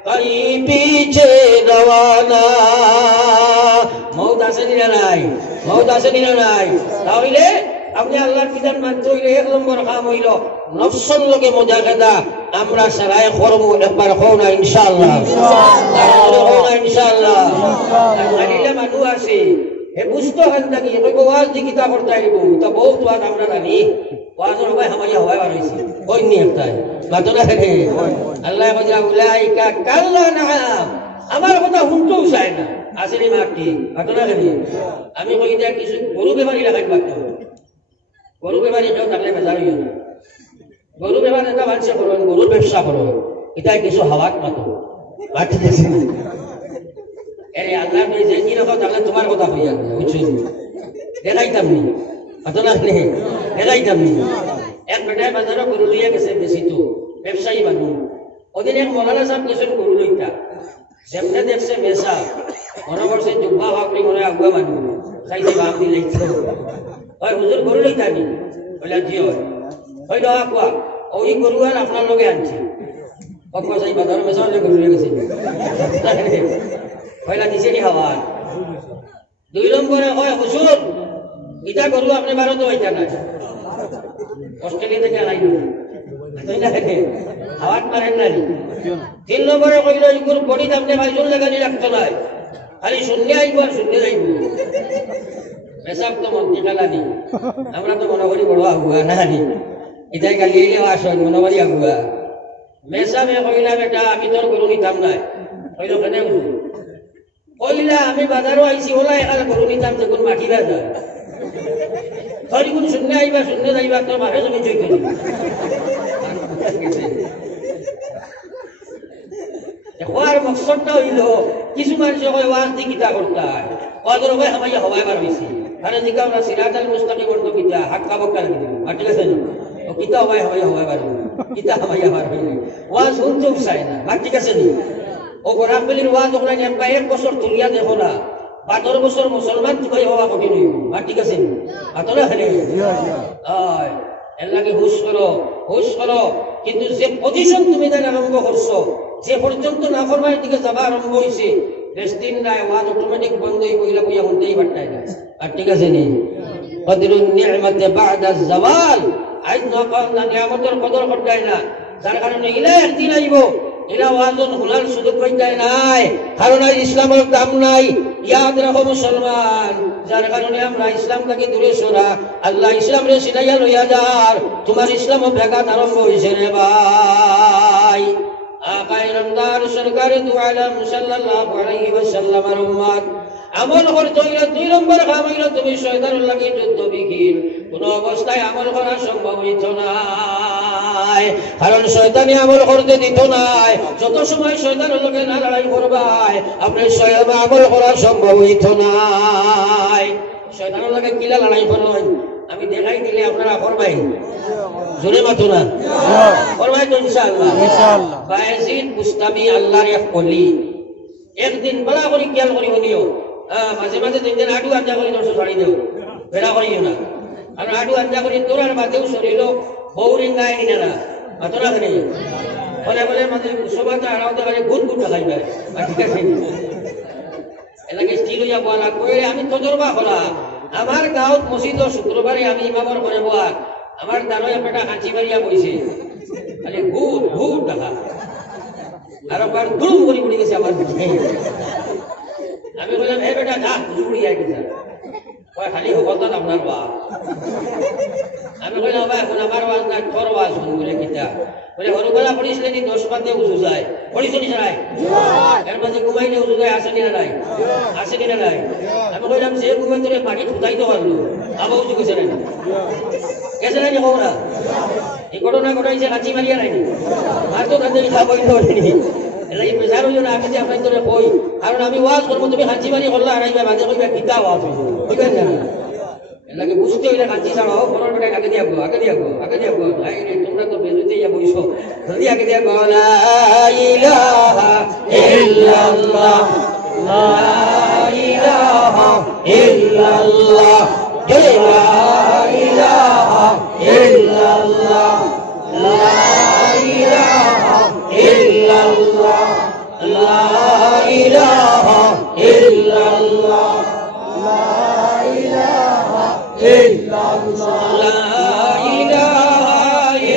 कहीं पीछे रवाना मौत আসেনি না নাই মৌত আসেনি না নাই তাহলে আপনি আল্লাহর বিধান মানতে হইলে এক নম্বর কাম হইল নফসের লগে মুজাহাদা আমরা সবাই করব একবার হও না ইনশাআল্লাহ ইনশাআল্লাহ আলিলা মানুষ আছে এ বুঝতো হান্দাকি কই ওয়াজ দি কিতাব পড়তে আইব তা বহুত ওয়াজ আমরা জানি ওয়াজের ভাই হামাইয়া হয় আর হইছে কই নি একটা বাতনা হে আল্লাহ বজা উলাইকা কাল্লা নাম আমার কথা শুনতেও চায় না আসেনি মাটি বাতনা হে আমি কই দিয়া কিছু গরু বেমারি লাগাই বাতো গরু বেমারি কেউ থাকলে বেজার হইও না গরু বেমার এটা মানুষে করবেন গরুর ব্যবসা করো এটা কিছু হাওয়াত মাতো মাটি দেশে এরে আল্লাহ তুমি যে কি রাখো তাহলে তোমার কথা হইয়া বুঝছো দেখাইতাম নি ঘটনা নেই দেখাইতাম নি এক বেটায় বাজারে গরু লইয়া গেছে বেশি তো ব্যবসায়ী মানুষ ওদিন এক মৌলানা সাহেব গেছেন গরু লইতা যেমনে দেখছে মেসা মনে করছে জুব্বা ভাবলি মনে আগুয়া মানুষ খাইছে ভাব দিলে হয় হুজুর গরু লইতা নি বলে জি হয় দোয়া কোয়া ওই গরু আর আপনার লগে আনছে কখন সেই বাজারে মেসা গরু লইয়া গেছে পয়লা দিছে নি হাওয়া 2 নম্বরে হয় হুজুর ইটা গরু আপনি ভারতে হইতা না অস্ট্রেলিয়া থেকে আনাই না তাই না হাওয়াত মারেন না 3 নম্বরে কইলো এই গরু বডি আপনি ভাইজন লাগানি রাখতে নাই খালি শূন্য আইব আর শূন্য যাইব মেসাব তো মন্ত্রী কালানি আমরা তো মনে করি বড় আগুয়া না নি ইটাই কালি এই আসন মনে করি আগুয়া মেসাবে কইলা বেটা আমি তোর গরু নিতাম না কইলো কেন কইলা আমি বাজারও আইছি ওলা এখানে গরু নিতাম দেখুন মাটি বাজার ধরি কোন শূন্য আইবা শূন্য যাইবা তোর মাঠে জমি চই করি হওয়ার মকসদটা হইল কিছু মানুষ ওয়াজ দি কিতা করতে হয় ওয়াজের ভাই হামাইয়া হওয়াই বার হয়েছি কারণ দিকে আমরা সিরাতাল মুস্তাকিম অর্থ কিতা হাক্কা বক্কা লাগি দিলাম ঠিক আছে ও কিতা হওয়াই হওয়াই বার হইল কিতা হামাইয়া বার হইল ওয়াজ শুনতেও চায় না ঠিক আছে নি ও গোরামবেলির ওয়াজ ওখানে এক বছর তুলিয়া দেখো না 12 বছর মুসলমান তুই হওয়া কঠিন হইব ঠিক আছে আতলা খালি এর লাগে হুশ করো কিন্তু যে পজিশন তুমি দেন আরম্ভ করছো যে পর্যন্ত না ফরমাই দিকে যাবা আরম্ভ হইছে বেশ দিন নাই ওয়াজ অটোমেটিক বন্ধ হই কইলা কইয়া হতেই পারতাই না ঠিক আছে নি কদরুন নি'মাতে বাদা যাওয়াল আজ না নিয়ামতের কদর করতাই না যার কারণে ইলা একদিন আইব এরা ওয়াজন হুলার সুযোগ পাইতাই নাই কারণ ইসলামের দাম নাই ইয়াদ রাখো মুসলমান যার কারণে আমরা ইসলাম থেকে দূরে সরা আল্লাহ ইসলাম রে সিনাইয়া লইয়া যার তোমার ইসলাম ব্যাঘাত আরম্ভ হয়েছে রে ভাই আকায়ে রমদার সরকারে দু আলম সাল্লাল্লাহু আলাইহি ওয়াসাল্লামের উম্মত আমল করতে হইলে 2 নম্বর কাম হইল তুমি শয়তানের লাগি যুদ্ধ বিহীন কোন অবস্থায় আমল করা সম্ভব হইত না কারণ শয়তানি আমল করতে দিত নাই যত সময় শয়তানের লগে না লড়াই করবাই আপনি স্বয়ং আমল করা সম্ভব হইত না শয়তানের লগে কিলা লড়াই করলেন আমি দেখাই দিলে আপনারা করবাই জোরে মাতো না করবাই তো ইনশাআল্লাহ বায়াজিদ মুস্তামি আল্লাহর এক কলি একদিন বলা করি খেয়াল করিব নিও মাঝে মাঝে দিন আডু আঞ্জা করি দর্শ ছাড়ি দেও বেড়া করিও না আর আডু আঞ্জা করি তোর আর বাদেও শরীর বৌরিঙ্গায় নিনে না মাতরা নেই বলে বলে আমাদের সবাই আড়াতে পারে গুট গুট খাইবে ঠিক আছে এলাকে স্টিল হইয়া বলা কয়ে আমি তজরবা করা আমার গাঁৱত মসজিদ শুক্রবারে আমি ইমামর করে বয়া আমার দাঁড়ো একটা কাঁচি মারিয়া বইছে খালি গুট গুট দেখা আর একবার দুম করে পড়ে গেছে আমার আমি বললাম হে বেটা যা হুজুর ইয়া গেছে খালি হকলদান আপনার বাপ আমি কইলাম ভাই এখন আমার ওয়াজ না তোর ওয়াজ শুন বলে কিতা বলে হরুবেলা পড়িছিলেন 10 পাতে উজু যায় পড়িছেন নাই এর মাঝে ঘুমাইলে উজু যায় আসেনি না নাই আসেনি না নাই আমি কইলাম যে ঘুমাই তোরে পানি ঢুকাইতে পারলো আবার উজু গেছে না গেছে না কোনা এই ঘটনা ঘটাইছে কাঁচি মারিয়া নাই আর তো কাঁচি খাবই নড়েনি এলা এই প্রেসার হইল না আমি যে আপনার তোরে কই কারণ আমি ওয়াজ করবো তুমি কাঁচি মারি করলা আড়াইবা বাজে কইবা কিতা ওয়াজ বুঝবেন না এলাকে বুঝতে হইলে কাঁচি ছাড়াও পরের বেটায় আগে দিয়ে তোমরা তো বেরোতে যা বইছো যদি আগে দিয়ে লা ইলাহা ইল্লাল্লাহ লা ইলাহা ইল্লাল্লাহ লা ইলাহা ইল্লাল্লাহ লা ইলাহা ইল্লাল্লাহ লা ইলাহা ইল্লাল্লাহ লা ইলাহা ইল্লাল্লাহ লা ইলাহা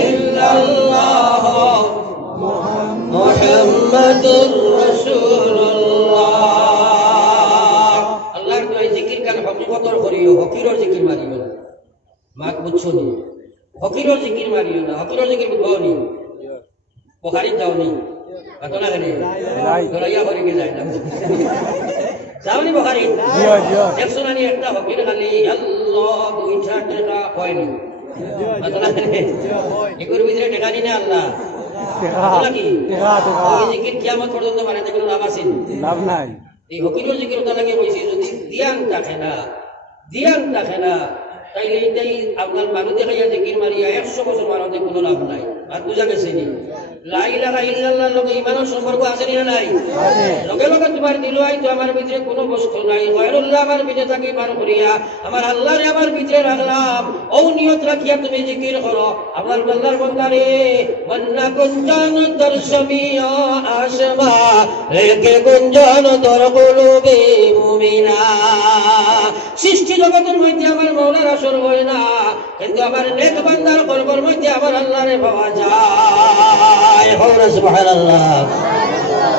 ইল্লাল্লাহ মুহাম্মাদুর রাসূলুল্লাহ আল্লাহর তো এই জিকির কান হকিকতর করিও হকিরর জিকির মারিও না মাক বুঝছনি হকিরর জিকির মারিও না হকিরর জিকির বুঝনি বুখারী যাওনি কত না জানি দরাইয়া করে কে যায় না যাওনি বুখারী জিও জিও দেখছো না নি একটা হকির খালি আল্লাহ দুই চার টাকা হয়নি কত না জানি এগুর ভিতরে টাকা নি না আল্লাহ টাকা কি টাকা ওই জিকির কিয়ামত পর্যন্ত বানাতে কোনো লাভ আছে লাভ নাই এই হকিরর জিকির ওটা লাগে কইছি যদি দিয়ান থাকে না তাইলে এটাই আপনার মানুষ দেখাইয়া জিকির মারিয়া 100 বছর মারাতে কোনো লাভ নাই আর বুঝা গেছে নি লা ইলাহা ইল্লাল্লাহর লগে ঈমানের সম্পর্ক আছে না নাই আছে লগে লগে তোমার দিল আই তো আমার ভিতরে কোনো বস্তু নাই গায়রুল্লাহ আমার ভিতরে থাকি বার করিয়া আমার আল্লাহরে আমার ভিতরে রাখলাম ও নিয়ত রাখিয়া তুমি জিকির করো আমার আল্লাহর বান্দারে ওয়ান্না কুনজান দরশমিয়া আশমা লেকে গুঞ্জন দর কুলুবে মুমিনা সৃষ্টি জগতের মধ্যে আমার মাওলার আসর হয় না কিন্তু আমার নেক বান্দার কলবের মধ্যে আমার আল্লাহরে পাওয়া যায় হওয়া সুবহানাল্লাহ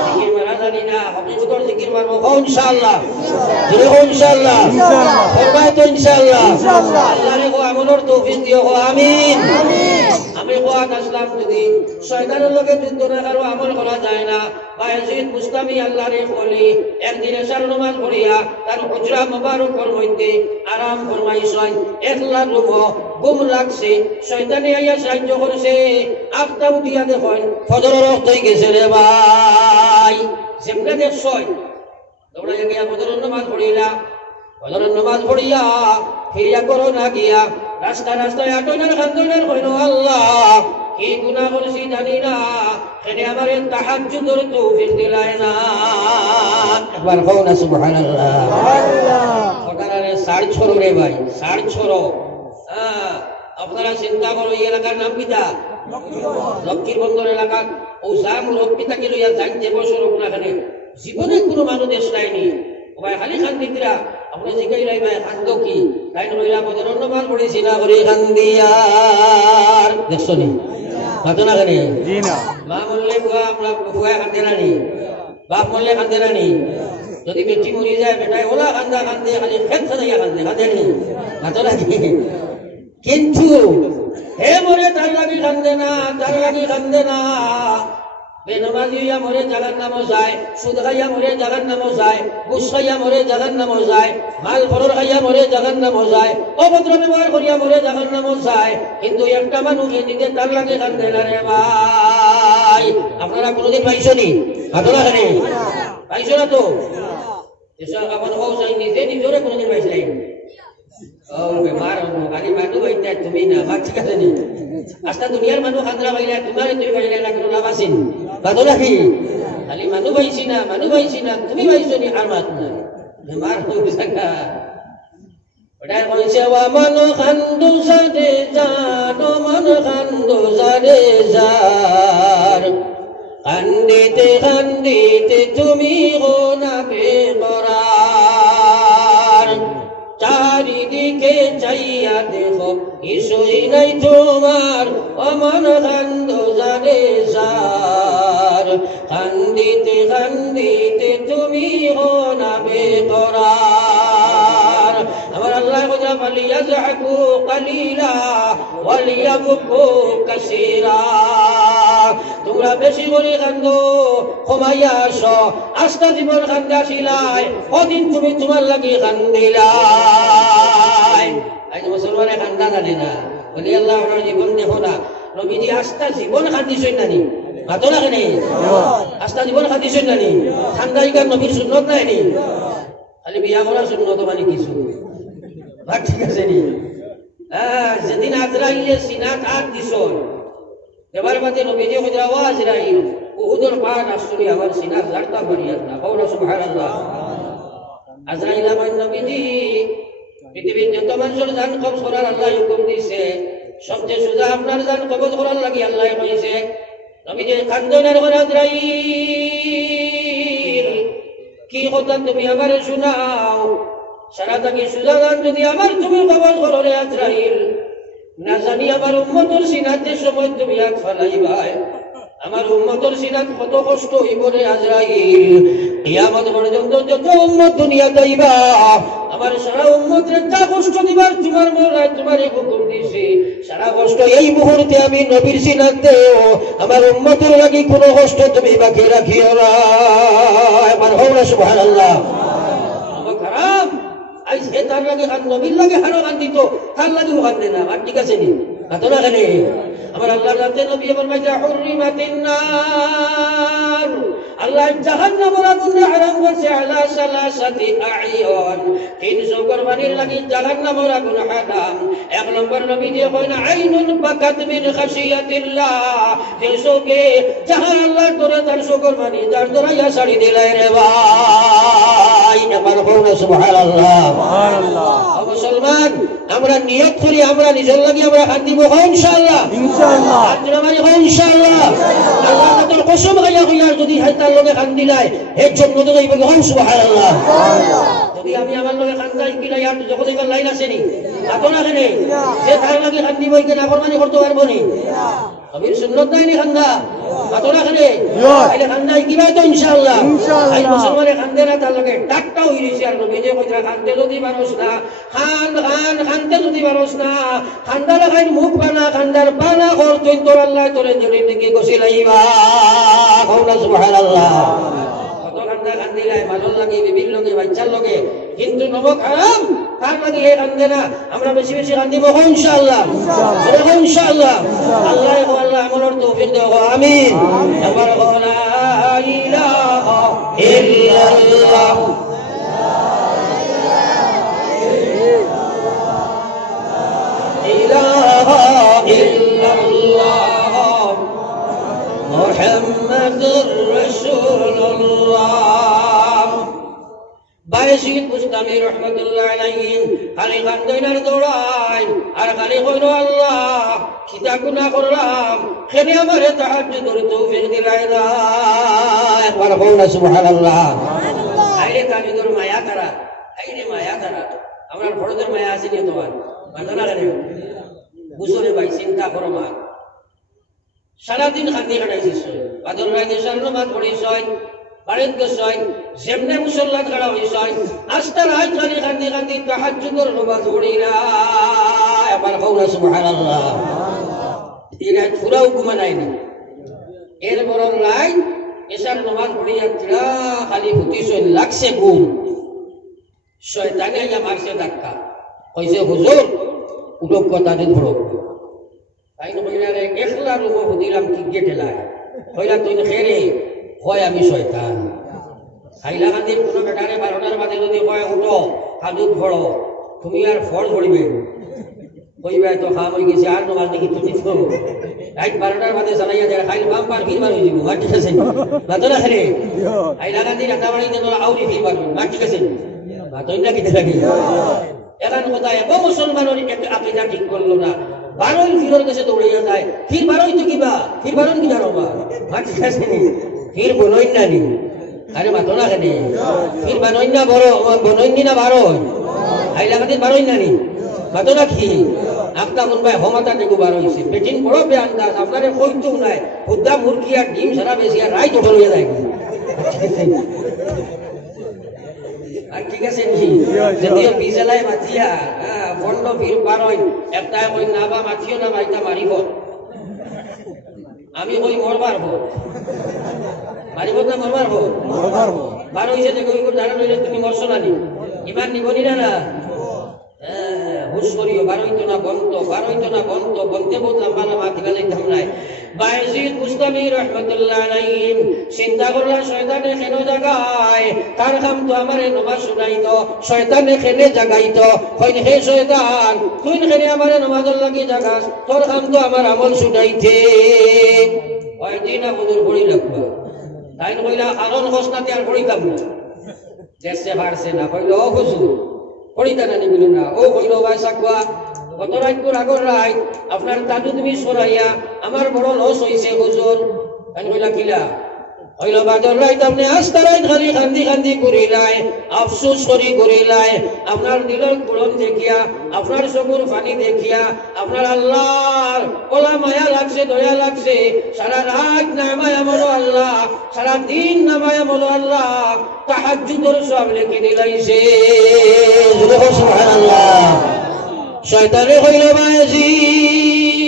জিকির মারা জানি না হকিকতর জিকির মারবো ইনশাআল্লাহ জোরে ইনশাআল্লাহ ফরমায় তো ইনশাআল্লাহ আল্লাহরে গো আমলের তৌফিক দিও আমিন আমি কোয়াত আসলাম যদি শয়তানের লগে যুদ্ধ না কারো আমল করা যায় না বায়াজিদ মুস্তামি আল্লাহরে বলি একদিন এশার নামাজ পড়িয়া তার হুজরা মুবারকের মধ্যে আরাম ফরমাইছেন একলা রুম ঘুম লাগছে শয়তানে আইয়া সাহায্য করেছে আফতা উঠিয়া দেখেন ফজরের ওয়াক্ত হয়ে গেছে রে ভাই যেমনে দেখছই দৌড়াইয়া গিয়া ফজরের নামাজ পড়িয়া ফিরিয়া করো না গিয়া রাস্তায় আটইনার খান্দইনার কইনো আল্লাহ কি গুনাহ করেছি জানি না এনে আমার তাহাজ্জুদের তৌফিক দিলায় না একবার কও না সুবহানাল্লাহ সুবহানাল্লাহ ওটারে 6.5 রে ভাই 6.5 আপনারা চিন্তা করো এই এলাকার নাম কিটা লক্ষ্মীর বন্দর এলাকা ও জাম রপ্পিতা কি লইয়া জানতে বছর ওখানে জীবনে কোনো মানুষ দেশ নাইনি ভাই খালি শান্তিরা আপনি জিগাই লাই ভাই খান্দ কি তাই লইলা বদর অন্যমান পড়েছি না করে খান্দিয়ার দেখছো নি মাতো না কেন জি না মা বললে আমরা ফুয়া খান্দে রানি বাপ বললে খান্দে রানি যদি বেটি মরি যায় বেটাই ওলা কান্দে খালি খেত সাজাইয়া খান্দে নি মাতো না কি কিন্তু হে মরে তার লাগি কান্দে না বেনমাজি হইয়া মরে জাহান্নামে যায় সুদ খাইয়া মরে জাহান্নামে যায় ঘুষ খাইয়া মরে জাহান্নামে যায় মাল ফলর খাইয়া মরে জাহান্নামে যায় অভদ্র ব্যবহার করিয়া মরে জাহান্নামে যায় কিন্তু একটা মানুষ এদিকে তার লাগে কান্দে না রে ভাই আপনারা কোনোদিন পাইছো নি হাতলা খানে পাইছো না তো এসব আমার হোক চাই নিজে নিজরে কোনোদিন পাইছিলেন ও বেমার খালি মানুষ হইতে তুমি না আমার ঠিক আছে নি আস্তা দুনিয়ার মানুষ খান্দরা পাইলে তোমার তুমি পাইলে না কোনো লাভ আছে বাদলা কি খালি মানুষ পাইছি না তুমি পাইছো নি আর মাত না বেমার হয়ে থাকা ওটাই কইছে ওয়া মান খান্দু সাদে জানো মান খান্দু সাদে জার কান্দিতে তুমি গোনা বেকরার চারিদিকে চাইয়া দেখো কিছুই নাই তোমার অমন কান্দ জানে সার কান্দিতে তুমি গোনা বেকরার আমার আল্লাহ فليضحكوا قليلا وليبكوا كثيرا তোমরা বেশি করে কান্দো কমাইয়া আসো আস্তা জীবন কান্দাছিলাই কদিন তুমি তোমার লাগি কান্দিলাই আজ মুসলমানে কান্দা জানে না বলি আল্লাহর জীবন দেখো না নবীজি আস্তা জীবন কান্দিছেন নানি মাতো লাগে নেই আস্তা জীবন কান্দিছেন নানি ঠান্ডাইকার নবীর সুন্নত নাই নি খালি বিয়া করার সুন্নত মানে কিছু বা ঠিক আছে নি যেদিন আজরাইলে সিনাত হাত দিছ এবার বাদে নবীজি কইরা ওয়া আজরাইল উহুদের পাহাড় আসলে আমার সিনাত জারতা করিয়া না কওলা সুবহানাল্লাহ আজরাইল আমার নবীজি পৃথিবীর যত মানুষের জান কবজ করার আল্লাহ হুকুম দিয়েছে সবচেয়ে সোজা আপনার জান কবজ করার লাগি আল্লাহ কইছে নবীজি কান্দনের করে আজরাইল কি কথা তুমি আমারে শোনাও সারা থাকি সোজা জান যদি আমার তুমি কবজ করো রে আজরাইল না জানি আমার উম্মতের সিনাতে সময় তুমি হাত ফালাইবাই আমার উম্মতের সিনাত কত কষ্ট হইব রে আজরাইল কিয়ামত পর্যন্ত যত উম্মত দুনিয়া যাইবা আমার সারা উম্মতের যা কষ্ট দিবার তোমার মোরা তোমারই হুকুম দিছি সারা কষ্ট এই মুহূর্তে আমি নবীর সিনাত দেও আমার উম্মতের লাগি কোনো কষ্ট তুমি বাকি রাখিও না আমার হওয়া সুবহানাল্লাহ আমার খারাপ আইস হে তার লাগে কান নবীর লাগে হারো কান দিত তার লাগেও কান্দে না আর ঠিক আছে নি কাতনা কেন আমার আল্লাহর রাতে নবী ফরমাইছে হুররিমাতিন নার আল্লাহ জাহান্নামের আগুন হারাম করছে আলা সালাসাতি আইয়ন তিনশো কুরবানির লাগি জাহান্নামের আগুন হারাম এক নম্বর নবী দিয়ে কয় না আইনুন বাকাত মিন খাশিয়াতিল্লাহ তিনশো কে জাহান আল্লাহ তোরে তার কুরবানি তার দরাইয়া ছাড়ি দিলাই রে ভাই আমার কওনা সুবহানাল্লাহ সুবহানাল্লাহ মুসলমান আমরা নিয়ত করি আমরা নিজের লাগি আমরা হাত দিব ইনশাআল্লাহ ইনশাআল্লাহ আল্লাহ মানে ইনশাআল্লাহ আল্লাহ তোর কসম খাইয়া কইয়া যদি হাইতার লগে কান দিলাই এর জন্য তো কইব সুবহানাল্লাহ সুবহানাল্লাহ যদি আমি আমার লগে কান যাই কি নাই আর যখন এই লাইন আছে নি আপনা কেনে যে তার লগে কান দিব কি না ফরমানি করতে পারবো নি আমির সুন্নাত নাই নি খান্দা আপনা কেনে আইলে খান্দা কিবা তো ইনশাআল্লাহ আই মুসলমানে খান্দে না তার লগে ডাকটা হইছে আর নবী যে কইরা খান্দে যদি মানুষ না খান্দে যদি মানুষ না খান্দা লাগাই মুখ বানা খান্দার বানা কর তুই তোর আল্লাহ তোরে জড়ি দিকে গছিলাইবা কওনা সুবহানাল্লাহ কত খান্দা খান্দিলাই ভালো লাগে বিবির লগে বাচ্চার লগে কিন্তু নবক হারাম তার লাগে এই কান্দে না আমরা বেশি বেশি কান্দিব ইনশাআল্লাহ ইনশাআল্লাহ আল্লাহ আমলের তৌফিক দাও আমিন আমার লা ইলাহা ইল্লাল্লাহ ইলাহা ইল্লাল্লাহ মুহাম্মাদুর রাসূলুল্লাহ বাইশিদ মুস্তামি রহমাতুল্লাহ আলাইহি খালি কান্দইনার দৌড়াই আর খালি কইলো আল্লাহ কিতা গুনাহ করলাম খেনে আমারে তাহাজ্জুদের তৌফিক দিলাই না একবার বলনা সুবহানাল্লাহ সুবহানাল্লাহ আইরে কালিগর মায়া করা আইরে মায়া করা আমরা বড়দের মায়া আছে নি তোমার মাথা না কেন বুঝরে ভাই চিন্তা করো মা সারাদিন খান্দি কাটাইছিস বাদর রাইতে সারনামাজ পড়িছয় বাড়িত গেছয় যেমনে মুসল্লাত খাড়া হইছয় আস্তার হাত খালি খান্দি খান্দি তাহাজ্জুদের নামাজ পড়িরা আবার কওনা সুবহানাল্লাহ এরা পুরাও ঘুমা নাইনি এর বড় রাইত এসার নামাজ পড়িয়া তিরা খালি হুতিছয় লাগছে ঘুম শয়তানে ইয়া মারছে ধাক্কা কইছে হুজুর উঠক কথা দিন ধরো তাই কইলারে একলা রুম হুদিলাম কি গেটেলায় কইলা তুই খেরে হয় আমি শয়তান খাইলা কান্দির কোনো বেটারে 12টার বাদে যদি কয় উঠো হাদুত ভরো তুমি আর ফল ধরিবে কইবা তো খাম হয়ে গেছে আর নমাজ দেখি তুমি তো রাত 12টার বাদে চালাইয়া যায় খাইল বাম পার ফিরবার হয়ে যাবো ঠিক আছে বাতো না খেলে খাইলা কান্দির একটা বাড়িতে আউরি ফিরবার ঠিক আছে বাতই না কিতে লাগে এখন কোথায় এবং মুসলমানের একটা আকীদা ঠিক করলো না বারোই ফিরর কাছে দৌড়াইয়া যায় ফির বারোই তো কিবা ফির বারোই কি জানো বা ঠিক আছে নি ফির বনই না নি আরে মাতো না কেন ফির বানই না বড় বনই না বারোই আইলা কাতে বারোই না নি মাতো না কি আপনা কোনবাই হমাতা দেখো বারোইছে বেটিন বড় বেয়ান দাস আপনারে কইতো নাই খুদা মুরগি আর ডিম সারা বেশি আর রাইত উঠে যায় আর ঠিক আছে নি যদিও বিজলাই মাতিয়া বন্ধ ফির পারই একটা কই না বা মাথিও না মাইতা মারিব আমি কই মরবার হো মারিব না মরবার হো বার হইছে যে কই জানা লইলে তুমি মরছো না নি ইমান নিবনি না হুশ করিও বার হইতো না বন্ধ বলতে বহুত লম্বা লম্বা দিবা যাইতাম নাই বায়জিদ মুস্তামি রহমাতুল্লাহ আলাইহিম চিন্তা করলা শয়তানে কেন জাগায় তার কাম তো আমারে নামাজ শুনাইতো শয়তানে কেনে জাগাইতো কইন হে শয়তান তুই কেনে আমারে নামাজের লাগি জাগাস তোর কাম তো আমার আমল শুনাইতে ওই দিনা হুজুর বড়ি লাগবা তাই কইলা আরন হোসনাতে আর পড়িতাম না দেশে পারছে না কইল ও হুজুর পড়িতা না নিবিল না ও কইল ভাই সাকুয়া গত রাতপুর আগর রাত আপনার দাদু তুমি সরাইয়া আমার বড় লস হইছে হুজুর তাই কইলা কিলা কইল বাদর রাত আপনি আস্তা রাত খালি খান্দি করিলাই আফসোস করিলাই আপনার দিলের কুলন দেখিয়া আপনার চকুর পানি দেখিয়া আপনার আল্লাহর ওলা মায়া লাগছে দয়া লাগছে সারা রাত নামায়া বলো আল্লাহ সারা দিন নামায়া বলো আল্লাহ তাহাজ্জুদের সব লিখে দিলাইছে সুবহানাল্লাহ শয়তানে কইল বায়জিদ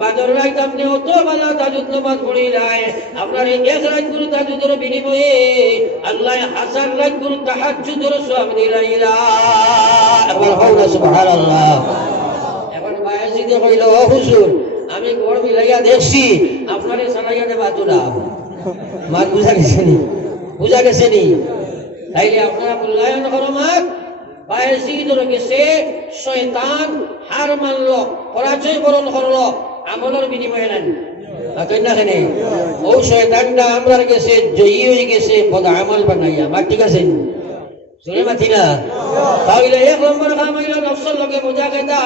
বাদর রাত আপনি অত বেলা তাহাজ্জুদ নামাজ পড়িলাই আপনার এক রাত করে তাহাজ্জুদের বিনিময়ে আল্লাহ হাজার রাত করে তাহাজ্জুদের সব দিলাইলা একবার কইলা সুবহানাল্লাহ এখন বায়জিদ কইল ও হুজুর আমি গড় মিলাইয়া দেখছি আপনারে সালাইয়া দেবা তোরা মার বুঝা গেছে নি তাইলে আপনারা মূল্যায়ন করো মার বায়জিদর গেছে শয়তান হার মানলো পরাজয় বরণ করলো আমলের বিনিময়ে নেন না ও শয়তানটা আমরার গেছে জয়ী হয়ে গেছে বদ আমল বানাইয়া মা ঠিক আছে শুনে মাথি না তাহলে এক নম্বর কাম হইল নফসের লগে মুজাহিদা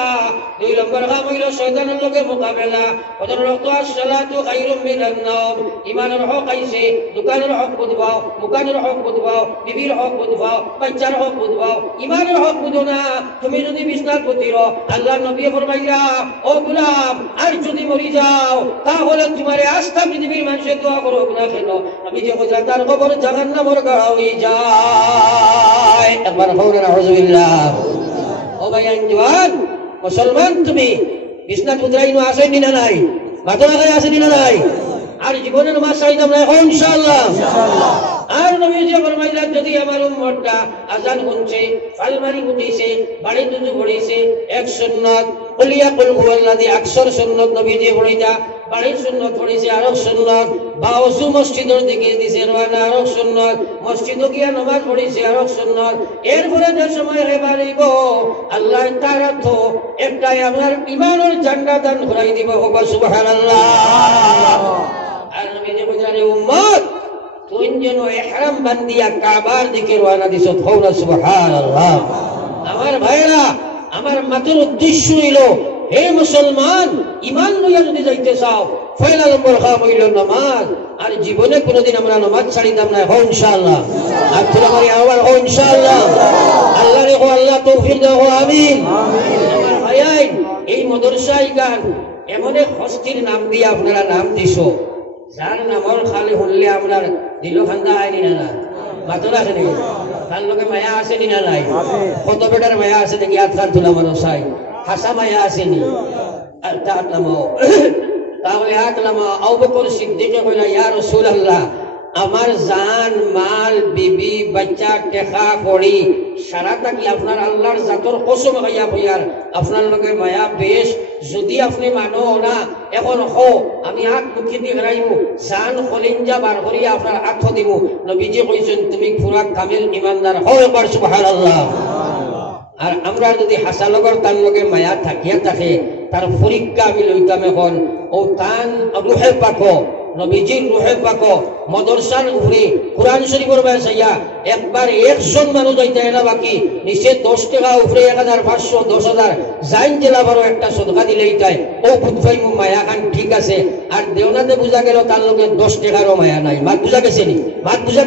দুই নম্বর কাম হইল শয়তানের লগে মোকাবেলা কত রক্ত আসসালাতু খায়রুম মিনান নাওম ইমানের হক আইছে দোকানের হক বুঝবাও মুকানের হক বুঝবাও বিবির হক বুঝবাও বাচ্চার হক বুঝবাও ইমানের হক বুঝো না তুমি যদি বিছনাত পতির আল্লাহ নবী ফরমাইয়া ও গোলাম আর যদি মরি যাও তাহলে তোমারে আস্থা পৃথিবীর মানুষে দোয়া করো না কেন আমি যে কথা তার খবর জাহান্নামের গাড়া হয়ে যায় একবার হৌরে নাউযুবিল্লাহ ও ভাই আঞ্জওয়ান মুসলমান তুমি বিছনাত উতরাইনো আসেনি না নাই মাথা লাগাই আসেনি না নাই আর জীবনের নামাজ চাইতাম না ইনশাআল্লাহ আর নবীজি ফরমাইলেন যদি আমার উম্মতটা আযান শুনছে ফালমারি উঠিছে বাড়ি দুজু পড়িছে এক সুন্নাত কুলিয়া কুল হুয়াল্লাযী আকসার সুন্নাত নবীজি পড়িতা বাড়ির সুন্নাত পড়িছে আর সুন্নাত বা ওযু মসজিদের দিকে দিছে রওনা আর সুন্নাত মসজিদে গিয়া নামাজ পড়িছে আর সুন্নাত এরপরে যে সময় হে বাড়িব আল্লাহ তাআলা তো একটাই আপনার ঈমানের ঝান্ডা দান করাই দিব সুবহানাল্লাহ আর নবীজি বলেন উম্মত তুই যেন ইহরাম বান্দিয়া কাবার দিকে রওনা দিছ কওলা সুবহানাল্লাহ আমার ভাইরা আমার মাথার উদ্দেশ্য হইল হে মুসলমান ঈমান লইয়া যদি যাইতে চাও পয়লা নম্বর কাম হইল নামাজ আর জীবনে কোনোদিন আমরা নামাজ ছাড়িতাম না হো ইনশাআল্লাহ আর তোরা আমার আবার হো ইনশাআল্লাহ আল্লাহ রে আল্লাহ তৌফিক দাও আমিন আমার ভাইয়াই এই মাদ্রাসায় গান এমন এক হস্তির নাম দিয়ে আপনারা নাম দিছো যার নামর খালি হলে আপনার দিল খান্দা আইনি না মাতরা আছে তার লোকে মায়া আছে নি না নাই কত বেটার মায়া আছে দেখি হাত খান তুলা মানুষ চাই হাসা মায়া আসেনি আর তার নামাও তাহলে হাত নামাও আবু বকর সিদ্দিক কইলা ইয়া রাসূলুল্লাহ আমার জান মাল বিবি বাচ্চা টেকা করি সারাটা কি আপনার আল্লাহর জাতর কসম খাইয়া কইয়ার আপনার লগে মায়া বেশ যদি আপনি মানো না এখন হো আমি হাত মুখি দিয়ে রাইমু জান খলিঞ্জা বার করিয়া আপনার আত্ম দিব নবীজি কইছেন তুমি পুরা কামিল ঈমানদার হও একবার সুবহানাল্লাহ আর আমরা যদি হাসালগর তার লগে মায়া থাকিয়া থাকে তার পরীক্ষা আমি লইতাম এখন ও তান রুহে পাকো নবীজির রুহে পাকো মাদ্রাসার উপরে কুরআন শরীফের বাসাইয়া একবার 100 মানুষ যাইতে না বাকি নিচে 10 টাকা উপরে 1500 10000 জাইন জেলা বড় একটা সদকা দিলেই তাই ও বুঝাই মায়া খান ঠিক আছে আর দেওনাতে বুঝা গেল তার লগে 10 টাকারও মায়া নাই মাত বুঝা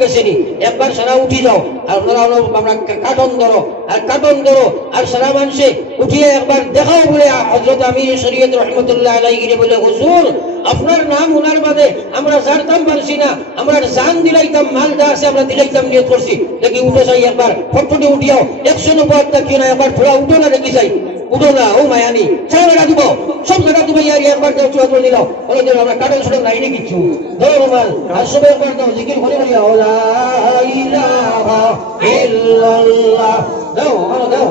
গেছে নি একবার সারা উঠি যাও আর আপনারা আমরা কাটন ধরো আর সারা মানুষে উঠিয়ে একবার দেখাও বলে হযরত আমির শরীয়ত রহমাতুল্লাহ আলাইহি বলে হুজুর আপনার নাম উনার বাদে আমরা জানতাম পারছি না আমরা জান দিলাইতাম মাল যা আছে আমরা দিলাইতাম নিয়ত করছি করছি দেখি উঠে চাই একবার ফটফটে উঠিয়াও 100 উপর তাকিয়ে না একবার থোড়া উঠো না দেখি চাই উঠো না ও মায়ানি সব জায়গা দিব সব জায়গা তুমি একবার দেও চুয়া করে দিলাও বলে যে আমরা কাটল ছুটল নাই নি কিছু ধরো রুমাল আর সবে একবার দাও জিকির করে বলি লা ইলাহা ইল্লাল্লাহ দাও দাও